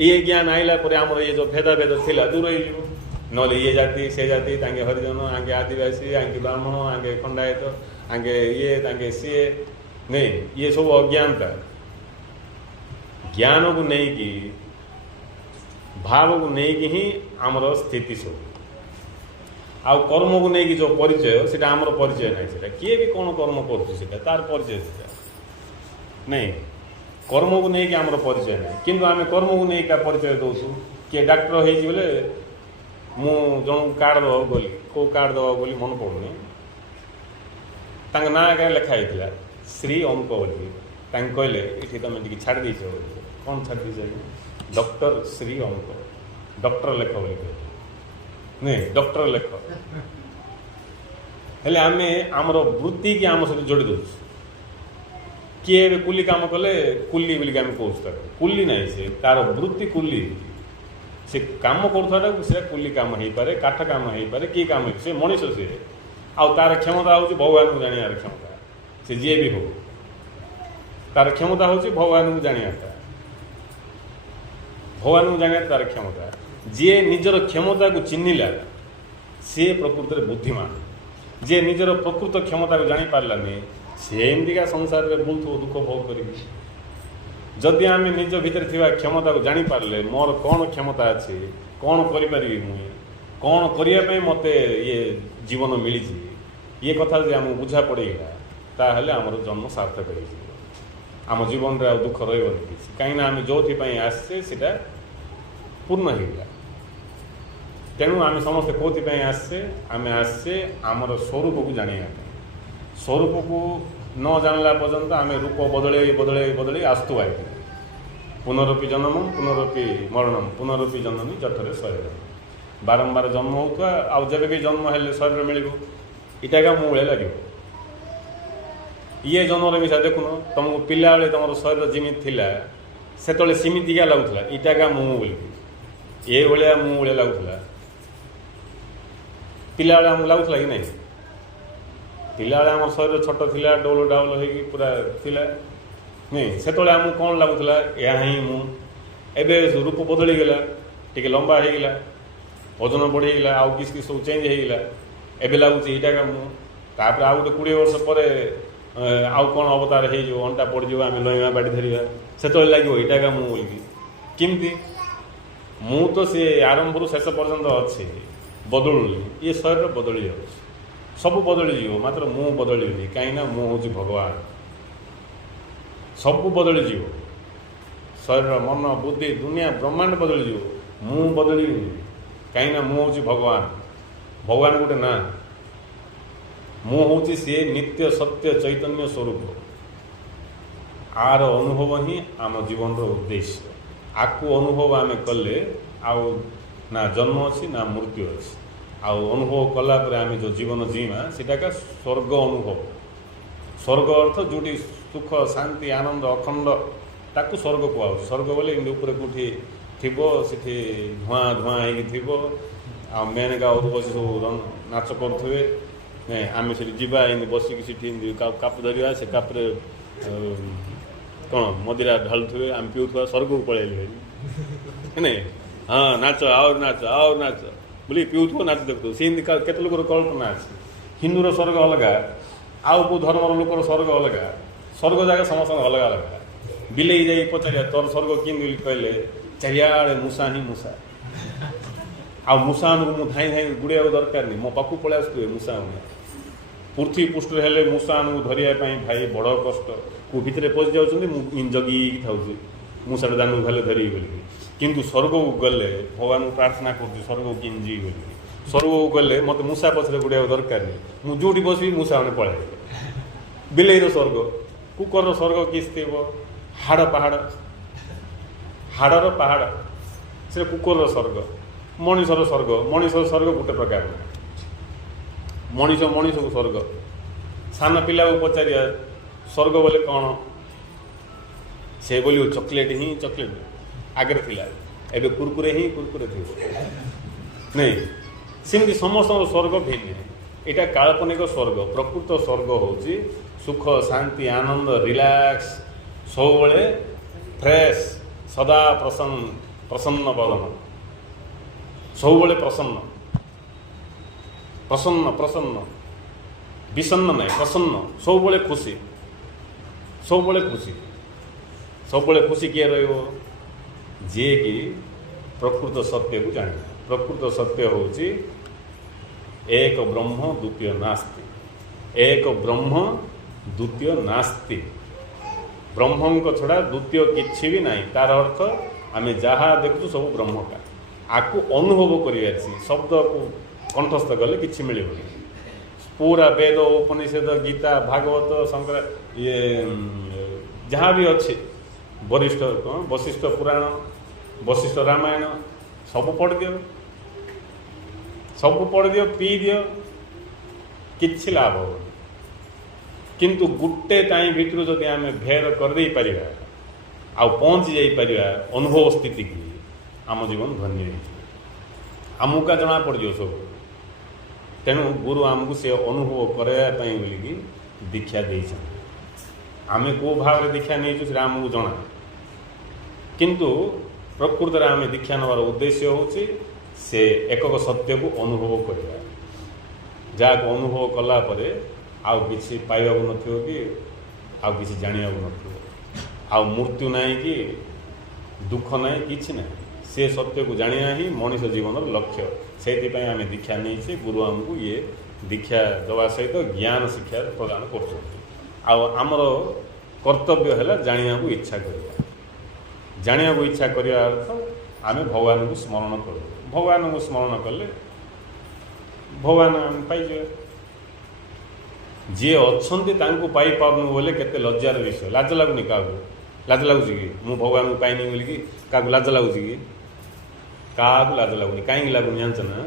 ये ज्ञान आइला पर आमर ये जो भेदाभेद थिला दूर हो नले ये जाति से जाति तांगे हरिजन आगे आदिवासी आगे ब्राह्मण आगे खंडायत आगे ये तांगे सी नहीं ये सब अज्ञानता ज्ञान को नहीं कि भाव को नहीं कि ही आमर स्थिति सब आउ कर्म को नहीं कि जो परिचय से आमर परिचय नहीं से किए भी कौन कर्म कर तार परिचय से नहीं कर्म को नहीं कि आमर परिचय नहीं किंतु आम कर्म को नहीं क्या परिचय दौसु किए डाक्टर होले मु जन कार्ड दवा गली कौ कार्ड दवा गली मन पड़ूनी ना क्या लिखाई श्री अंक बोली कहले ये तुम टी छाड़ दीच कौन छाड़ दीच डॉक्टर श्री अंक डॉक्टर लेख बोली नहीं डॉक्टर लेख हेले आम आमर वृत्ति की आम सहित जोड़ी दौर किए कुली काम कले कुली बोलिक आम कहूँ कुली ना से तार वृत्ति कुली से काम करूँ कुली काम हो पारे काठ काम हो पारे कि काम से मनीष सी आउ तार क्षमता हूँ भगवान को जानार क्षमता से जी भी हो तार क्षमता हूँ भगवान को जानाटा भगवान को जाना तार क्षमता जी निजर क्षमता को चिन्हला सी प्रकृत बुद्धिमान जी निजर प्रकृत क्षमता को जानी पार्लानी सी एमतीका संसार में बुलू दुख भोग कर जदि आम निज भितर थिबा क्षमता को जानी पारले मोर कौन क्षमता अच्छी कौन करी मुझे कौन करने मते ये जीवन मिली ये कथा जो आम बुझा पड़ेगा ताहले आमर जन्म सार्थक हो आम जीवन रे दुख रही किसी कहीं आम जो आसचे सीटा पूर्ण होगा तेणु आम समस्ते कौन आसचे आम आसचे आमर स्वरूप को जाना स्वरूप को न जानला पर्यंत आम रूप बदले बदले बदले आसतु आई पुनरपि जन्म पुनरपि मरणम पुनरपि जननी जठरे शरीर बारंबार जन्म होता आउ जब भी जन्म हेल्ले शरीर मिल इटा मुझे लगे ये जन्म मिसा देखुन तुमको पिला तुम शरीर जमी थिला ସେତେବେଳେ ସେମିତିକା ଲାଗୁଥିଲା ଇଟାକା ମୁଁ ବୋଲିକି ଏଭଳିଆ ମୁଁ ଭଳିଆ ଲାଗୁଥିଲା। ପିଲାବେଳେ ଆମକୁ ଲାଗୁଥିଲା କି ନାହିଁ? ପିଲାବେଳେ ଆମ ଶରୀର ଛୋଟ ଥିଲା, ଡଉଲ ଡାଉଲ ହେଇକି ପୁରା ଥିଲା ନାଇଁ। ସେତେବେଳେ ଆମକୁ କ'ଣ ଲାଗୁଥିଲା? ଏହା ହିଁ ମୁଁ। ଏବେ ରୂପ ବଦଳିଗଲା, ଟିକେ ଲମ୍ବା ହେଇଗଲା, ଓଜନ ବଢ଼ିଗଲା, ଆଉ କିଛି କିଛି ସବୁ ଚେଞ୍ଜ ହେଇଗଲା। ଏବେ ଲାଗୁଛି ଏଇଟାକା ମୁଁ। ତାପରେ ଆଉ ଗୋଟେ 20 ବର୍ଷ ପରେ ଆଉ କ'ଣ ଅବତାର ହେଇଯିବ, ଅଣ୍ଟା ପଡ଼ିଯିବ, ଆମେ ନଈମା ବାଡ଼ି ଧରିବା, ସେତେବେଳେ ଲାଗିବ ଏଇଟାକା ମୁଁ ବୋଲିକି। କେମିତି? ମୁଁ ତ ସେ ଆରମ୍ଭରୁ ଶେଷ ପର୍ଯ୍ୟନ୍ତ ଅଛି, ବଦଳୁନି। ଇଏ ଶରୀର ବଦଳି ଯାଉଛି, ସବୁ ବଦଳିଯିବ, ମାତ୍ର ମୁଁ ବଦଳିବିନି। କାହିଁକିନା ମୁଁ ହେଉଛି ଭଗବାନ। ସବୁ ବଦଳିଯିବ, ଶରୀର, ମନ, ବୁଦ୍ଧି, ଦୁନିଆ ବ୍ରହ୍ମାଣ୍ଡ ବଦଳିଯିବ, ମୁଁ ବଦଳିବିନି। କାହିଁକିନା ମୁଁ ହେଉଛି ଭଗବାନ। ଭଗବାନ ଗୋଟେ ନାଁ। ମୁଁ ହେଉଛି ସିଏ ନିତ୍ୟ ସତ୍ୟ ଚୈତନ୍ୟ ସ୍ୱରୂପ। ଆର ଅନୁଭବ ହିଁ ଆମ ଜୀବନର ଉଦ୍ଦେଶ୍ୟ। ଆକୁ ଅନୁଭବ ଆମେ କଲେ ଆଉ ନା ଜନ୍ମ ଅଛି ନା ମୃତ୍ୟୁ ଅଛି। ଆଉ ଅନୁଭବ କଲା ପରେ ଆମେ ଯେଉଁ ଜୀବନ ଜୀଇମା ସେଟାକା ସ୍ୱର୍ଗ ଅନୁଭବ। ସ୍ୱର୍ଗ ଅର୍ଥ ଯେଉଁଠି ସୁଖ, ଶାନ୍ତି, ଆନନ୍ଦ, ଅଖଣ୍ଡ, ତାକୁ ସ୍ୱର୍ଗ କୁହାହେଉଛି। ସ୍ୱର୍ଗ ବୋଲେ ଏମିତି ଉପରେ କେଉଁଠି ଥିବ, ସେଠି ଧୂଆଁ ଧୂଆଁ ହେଇକି ଥିବ, ଆଉ ମେନକା ବସି ସବୁ ନାଚ କରୁଥିବେ। ଆମେ ସେଠି ଯିବା, ଏମିତି ବସିକି ସେଠି ଏମିତି କାପ ଧରିବା, ସେ କାପରେ କ'ଣ ମଦିରା ଢାଳୁଥିବେ, ଆମେ ପିଉଥିବା, ସ୍ୱର୍ଗକୁ ପଳେଇଲେ ନାଇଁ। ହଁ ନାଚ, ଆହୁରି ନାଚ, ଆହୁରି ନାଚ ବୋଲି ପିଉଥିବ, ନାଚ ଦେଖୁଥିବ। ସେମିତି କେତେ ଲୋକର କଳ୍ପନା ଅଛି। ହିନ୍ଦୁର ସ୍ୱର୍ଗ ଅଲଗା, ଆଉ କେଉଁ ଧର୍ମର ଲୋକର ସ୍ୱର୍ଗ ଅଲଗା। ସ୍ୱର୍ଗ ଜାଗା ସମସ୍ତଙ୍କ ଅଲଗା ଅଲଗା। ବିଲେଇ ଯାଇ ପଚାରିବା ତୋର ସ୍ୱର୍ଗ କେମିତି ବୋଲି କହିଲେ, ଚାରିଆଡ଼େ ମୂଷା ହିଁ ମୂଷା। ଆଉ ମୂଷାମାନଙ୍କୁ ମୁଁ ଧାଇଁ ଧାଇଁ ଗୁଡ଼େଇବାକୁ ଦରକାର ନାହିଁ, ମୋ ପାଖକୁ ପଳେଇ ଆସୁଥିବେ ମୂଷାମାନେ। ପୃଥିବୀ ପୃଷ୍ଠରେ ହେଲେ ମୂଷାମାନଙ୍କୁ ଧରିବା ପାଇଁ ଭାଇ ବଡ଼ କଷ୍ଟ। କେଉଁ ଭିତରେ ପଶି ଯାଉଛନ୍ତି, ମୁଁ ଜଗିକି ଥାଉଛି ମୂଷାଟା ଦାନକୁ ହେଲେ ଧରିବି ବୋଲିକି। କିନ୍ତୁ ସ୍ୱର୍ଗକୁ ଗଲେ ଭଗବାନଙ୍କୁ ପ୍ରାର୍ଥନା କରୁଛି ସ୍ୱର୍ଗକୁ କେମିତି ଯିବି ବୋଲିକି। ସ୍ୱର୍ଗକୁ ଗଲେ ମୋତେ ମୂଷା ପଛରେ ଗୁଡ଼େଇବାକୁ ଦରକାର ନାହିଁ, ମୁଁ ଯେଉଁଠି ବସିବି ମୂଷାମାନେ ପଳାଇବେ। ବିଲେଇର ସ୍ୱର୍ଗ, କୁକରର ସ୍ୱର୍ଗ କିଛି ଥିବ, ହାଡ଼ ପାହାଡ଼, ହାଡ଼ର ପାହାଡ଼, ସେ କୁକୁରର ସ୍ୱର୍ଗ। ମଣିଷର ସ୍ୱର୍ଗ, ମଣିଷର ସ୍ୱର୍ଗ ଗୋଟେ ପ୍ରକାର। ମଣିଷକୁ ସ୍ୱର୍ଗ। ସାନ ପିଲାକୁ ପଚାରିବା ସ୍ୱର୍ଗ ବୋଲେ କ'ଣ, ସେ ବୋଲିବ ଚକୋଲେଟ୍ ହିଁ ଚକୋଲେଟ୍ ଆଗରେ ଥିଲା, ଏବେ କୁରକୁରେ ହିଁ କୁରକୁରେ ଥିବ ନାଇଁ। ସେମିତି ସମସ୍ତଙ୍କର ସ୍ୱର୍ଗ ଭିନ୍ନ। ଏଇଟା କାଳ୍ପନିକ ସ୍ୱର୍ଗ। ପ୍ରକୃତ ସ୍ୱର୍ଗ ହେଉଛି ସୁଖ, ଶାନ୍ତି, ଆନନ୍ଦ, ରିଲାକ୍ସ, ସବୁବେଳେ ଫ୍ରେଶ୍, ସଦା ପ୍ରସନ୍ନ ବଦନ, ସବୁବେଳେ ପ୍ରସନ୍ନ, ବିଷନ୍ନ ନାହିଁ, ପ୍ରସନ୍ନ, ସବୁବେଳେ ଖୁସି, ସବୁବେଳେ ଖୁସି। ସବୁବେଳେ ଖୁସି କିଏ ରହିବ? ଯିଏକି ପ୍ରକୃତ ସତ୍ୟକୁ ଜାଣିବ। ପ୍ରକୃତ ସତ୍ୟ ହେଉଛି ଏକ ବ୍ରହ୍ମ ଦ୍ୱିତୀୟ ନାସ୍ତି। ଏକ ବ୍ରହ୍ମ ଦ୍ୱିତୀୟ ନାସ୍ତି। ବ୍ରହ୍ମଙ୍କ ଛଡ଼ା ଦ୍ୱିତୀୟ କିଛି ବି ନାହିଁ। ତା'ର ଅର୍ଥ ଆମେ ଯାହା ଦେଖୁଛୁ ସବୁ ବ୍ରହ୍ମକା। ଆକୁ ଅନୁଭବ କରିବାର ଅଛି। ଶବ୍ଦକୁ କଣ୍ଠସ୍ଥ କଲେ କିଛି ମିଳିବନି। ପୁରା ବେଦ, ଉପନିଷଦ, ଗୀତା, ଭାଗବତ, ଶଙ୍କର, ଯାହା ବି ଅଛି, ବଶିଷ୍ଠ ପୁରାଣ, ବଶିଷ୍ଠ ରାମାୟଣ, ସବୁ ପଢ଼ିଦିଅ, ପିଇଦିଅ, କିଛି ଲାଭ ହେବନି। କିନ୍ତୁ ଗୋଟେ ଟାଇମ୍ ଭିତରୁ ଯଦି ଆମେ ଭେଦ କରିଦେଇପାରିବା ଆଉ ପହଞ୍ଚି ଯାଇପାରିବା ଅନୁଭବ ସ୍ଥିତିକି, ଆମ ଜୀବନ ଧନ୍ୟ ହେଇଯିବ। ଆମକୁ ଜଣା ପଡ଼ିଯିବ ସବୁ। ତେଣୁ ଗୁରୁ ଆମକୁ ସେ ଅନୁଭବ କରାଇବା ପାଇଁ ବୋଲିକି ଦୀକ୍ଷା ଦେଇଛନ୍ତି। ଆମେ କେଉଁ ଭାବରେ ଦୀକ୍ଷା ନେଇଛୁ ସେଟା ଆମକୁ ଜଣା। କିନ୍ତୁ ପ୍ରକୃତରେ ଆମେ ଦୀକ୍ଷା ନେବାର ଉଦ୍ଦେଶ୍ୟ ହେଉଛି ସେ ଏକକ ସତ୍ୟକୁ ଅନୁଭବ କରିବା। ଯାହାକୁ ଅନୁଭବ କଲା ପରେ ଆଉ କିଛି ପାଇବାକୁ ନଥିବ କି ଆଉ କିଛି ଜାଣିବାକୁ ନଥିବ। ଆଉ ମୃତ୍ୟୁ ନାହିଁ କି ଦୁଃଖ ନାହିଁ, କିଛି ନାହିଁ। ସେ ସତ୍ୟକୁ ଜାଣିବା ହିଁ ମଣିଷ ଜୀବନର ଲକ୍ଷ୍ୟ। ସେଇଥିପାଇଁ ଆମେ ଦୀକ୍ଷା ନେଇଛେ। ଗୁରୁ ଆମକୁ ଇଏ ଦୀକ୍ଷା ଦେବା ସହିତ ଜ୍ଞାନ ଶିକ୍ଷା ପ୍ରଦାନ କରୁଛନ୍ତି। ଆଉ ଆମର କର୍ତ୍ତବ୍ୟ ହେଲା ଜାଣିବାକୁ ଇଚ୍ଛା କରିବା। ଜାଣିବାକୁ ଇଚ୍ଛା କରିବା ଅର୍ଥ ଆମେ ଭଗବାନଙ୍କୁ ସ୍ମରଣ କରୁ। ଭଗବାନଙ୍କୁ ସ୍ମରଣ କଲେ ଭଗବାନ ଆମେ ପାଇଯିବା। ଯିଏ ଅଛନ୍ତି ତାଙ୍କୁ ପାଇପାରୁନୁ ବୋଲେ କେତେ ଲଜ୍ଜାର ବିଷୟ। ଲାଜ ଲାଗୁନି କାହାକୁ? ଲାଜ ଲାଗୁଛି କି ମୁଁ ଭଗବାନଙ୍କୁ ପାଇନି ବୋଲିକି? କାହାକୁ ଲାଜ ଲାଗୁଛି କି? କାହାକୁ ଲାଜ ଲାଗୁନି। କାହିଁକି ଲାଗୁନି ଜାଣିଛ ନା?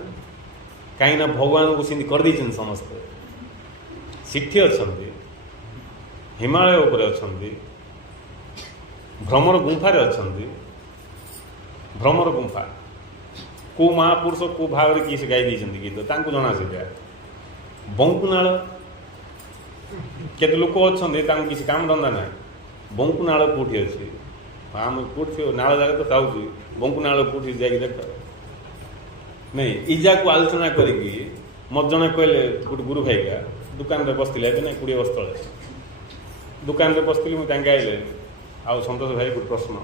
କାହିଁକିନା ଭଗବାନଙ୍କୁ ସେମିତି କରିଦେଇଛନ୍ତି ସମସ୍ତେ। ସେଠି ଅଛନ୍ତି, ହିମାଳୟ ଉପରେ ଅଛନ୍ତି, भ्रमर गुंफार अच्छा भ्रमर गुंफा को महापुरुष को भाव में किसी गाई गीत तांको जना से बंकुनाल केते लोक अच्छा किसी काम धंदा ना बंकुनाल कौटी अच्छी आम कौटी नाल जगह तो चाहूँ बंकुनाल कौटी जा देख नहीं इजा को आलोचना करी मत जड़े कहले गोटे गुरु भाईका दुकान में बसते ना 20 वर्ष तले दुकान में बसती मुझे आइले आ सतोष भाई गोटे प्रश्न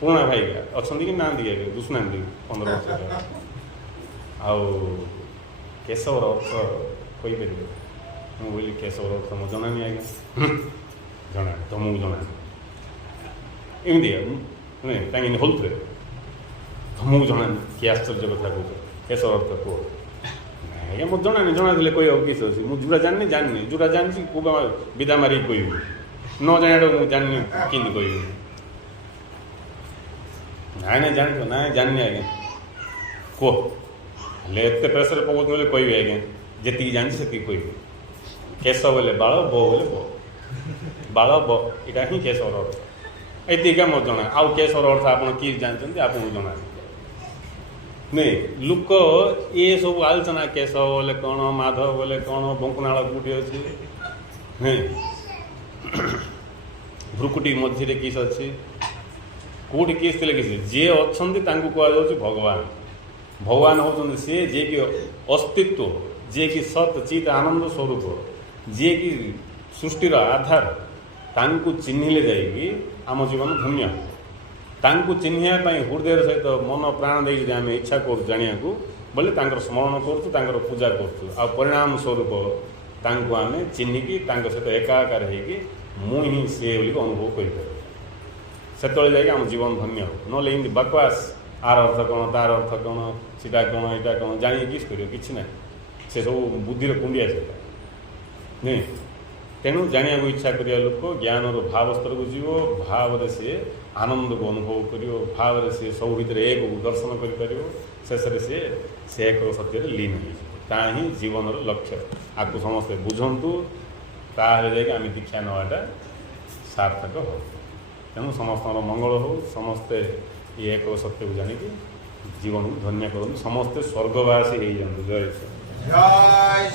पुराणा भाईका अच्छा कि ना दुसुना 15 वर्ष आउ केशवर अर्थ कहीपर मुझे केशवर अर्थ मो जनानी आज्ञा जना तुमको जना एमती नहीं कहीं होलते तुमको जना कि आश्चर्य कथा कह केशवर अर्थ कह आज्ञा मत जना जना कह किस अच्छे मुझे जोड़ा जानी जोड़ा जानी को विदा मारिक कह न जाना मुझे जानी कि कह ना ना जान ना जानी आज्ञा कह एत प्रेसर पकाउँ बोले कह आज्ञा जी जानी से कह केश बोले बाल ब बोले ब बाल ब इटा ही केशवर अर्थ एतिका मत जना आउ केशवर अर्थ आप किए जानते आपको जना नहीं लोक ये सब आलोचना केशव बोले कौन माधव बोले कौन बंकुनाल कौटी अच्छी नहीं भ्रुकुटी मझे किस अच्छी कौटी किस थे किसी जी अच्छा कहुच्छे भगवान भगवान होती सी जे कि अस्तित्व जे कि सत चित आनंद स्वरूप जे कि सृष्टिर आधार तांकु चिन्हिले जाइए आम जीवन धन्य तांकु चिन्हवाई हृदय सहित मन प्राण देकी आम इच्छा कर जाना बोले स्मरण करूँ पूजा करूँ आ परिणाम स्वरूप तांकु आम चिन्हिकी सहित एकाकार होगी मुझे सी बोलिक अनुभव कर से जाए आम जीवन धन्य हो ना एमती बकवास आर अर्थ कौन तार अर्थ कौन सीटा कौन यहाँ कौन जानी किस कर कि ना से सब बुद्धिर कुंडिया से नहीं तेणु जाना इच्छा करिया लोक ज्ञान भाव स्तर को जीव भाव सी आनंद को अनुभव कर भाव सी सब भितर एक दर्शन कर से एक सत्य लीन ही जीवन लक्ष्य आपको समस्ते बुझंतु ताहले आम दीक्षा नवाटा सार्थक हो तेणु समस्त मंगल हो समस्ते ये एक सत्य को जानिकी जीवन को धन्य करूँ समस्ते स्वर्गवासी हो जाए।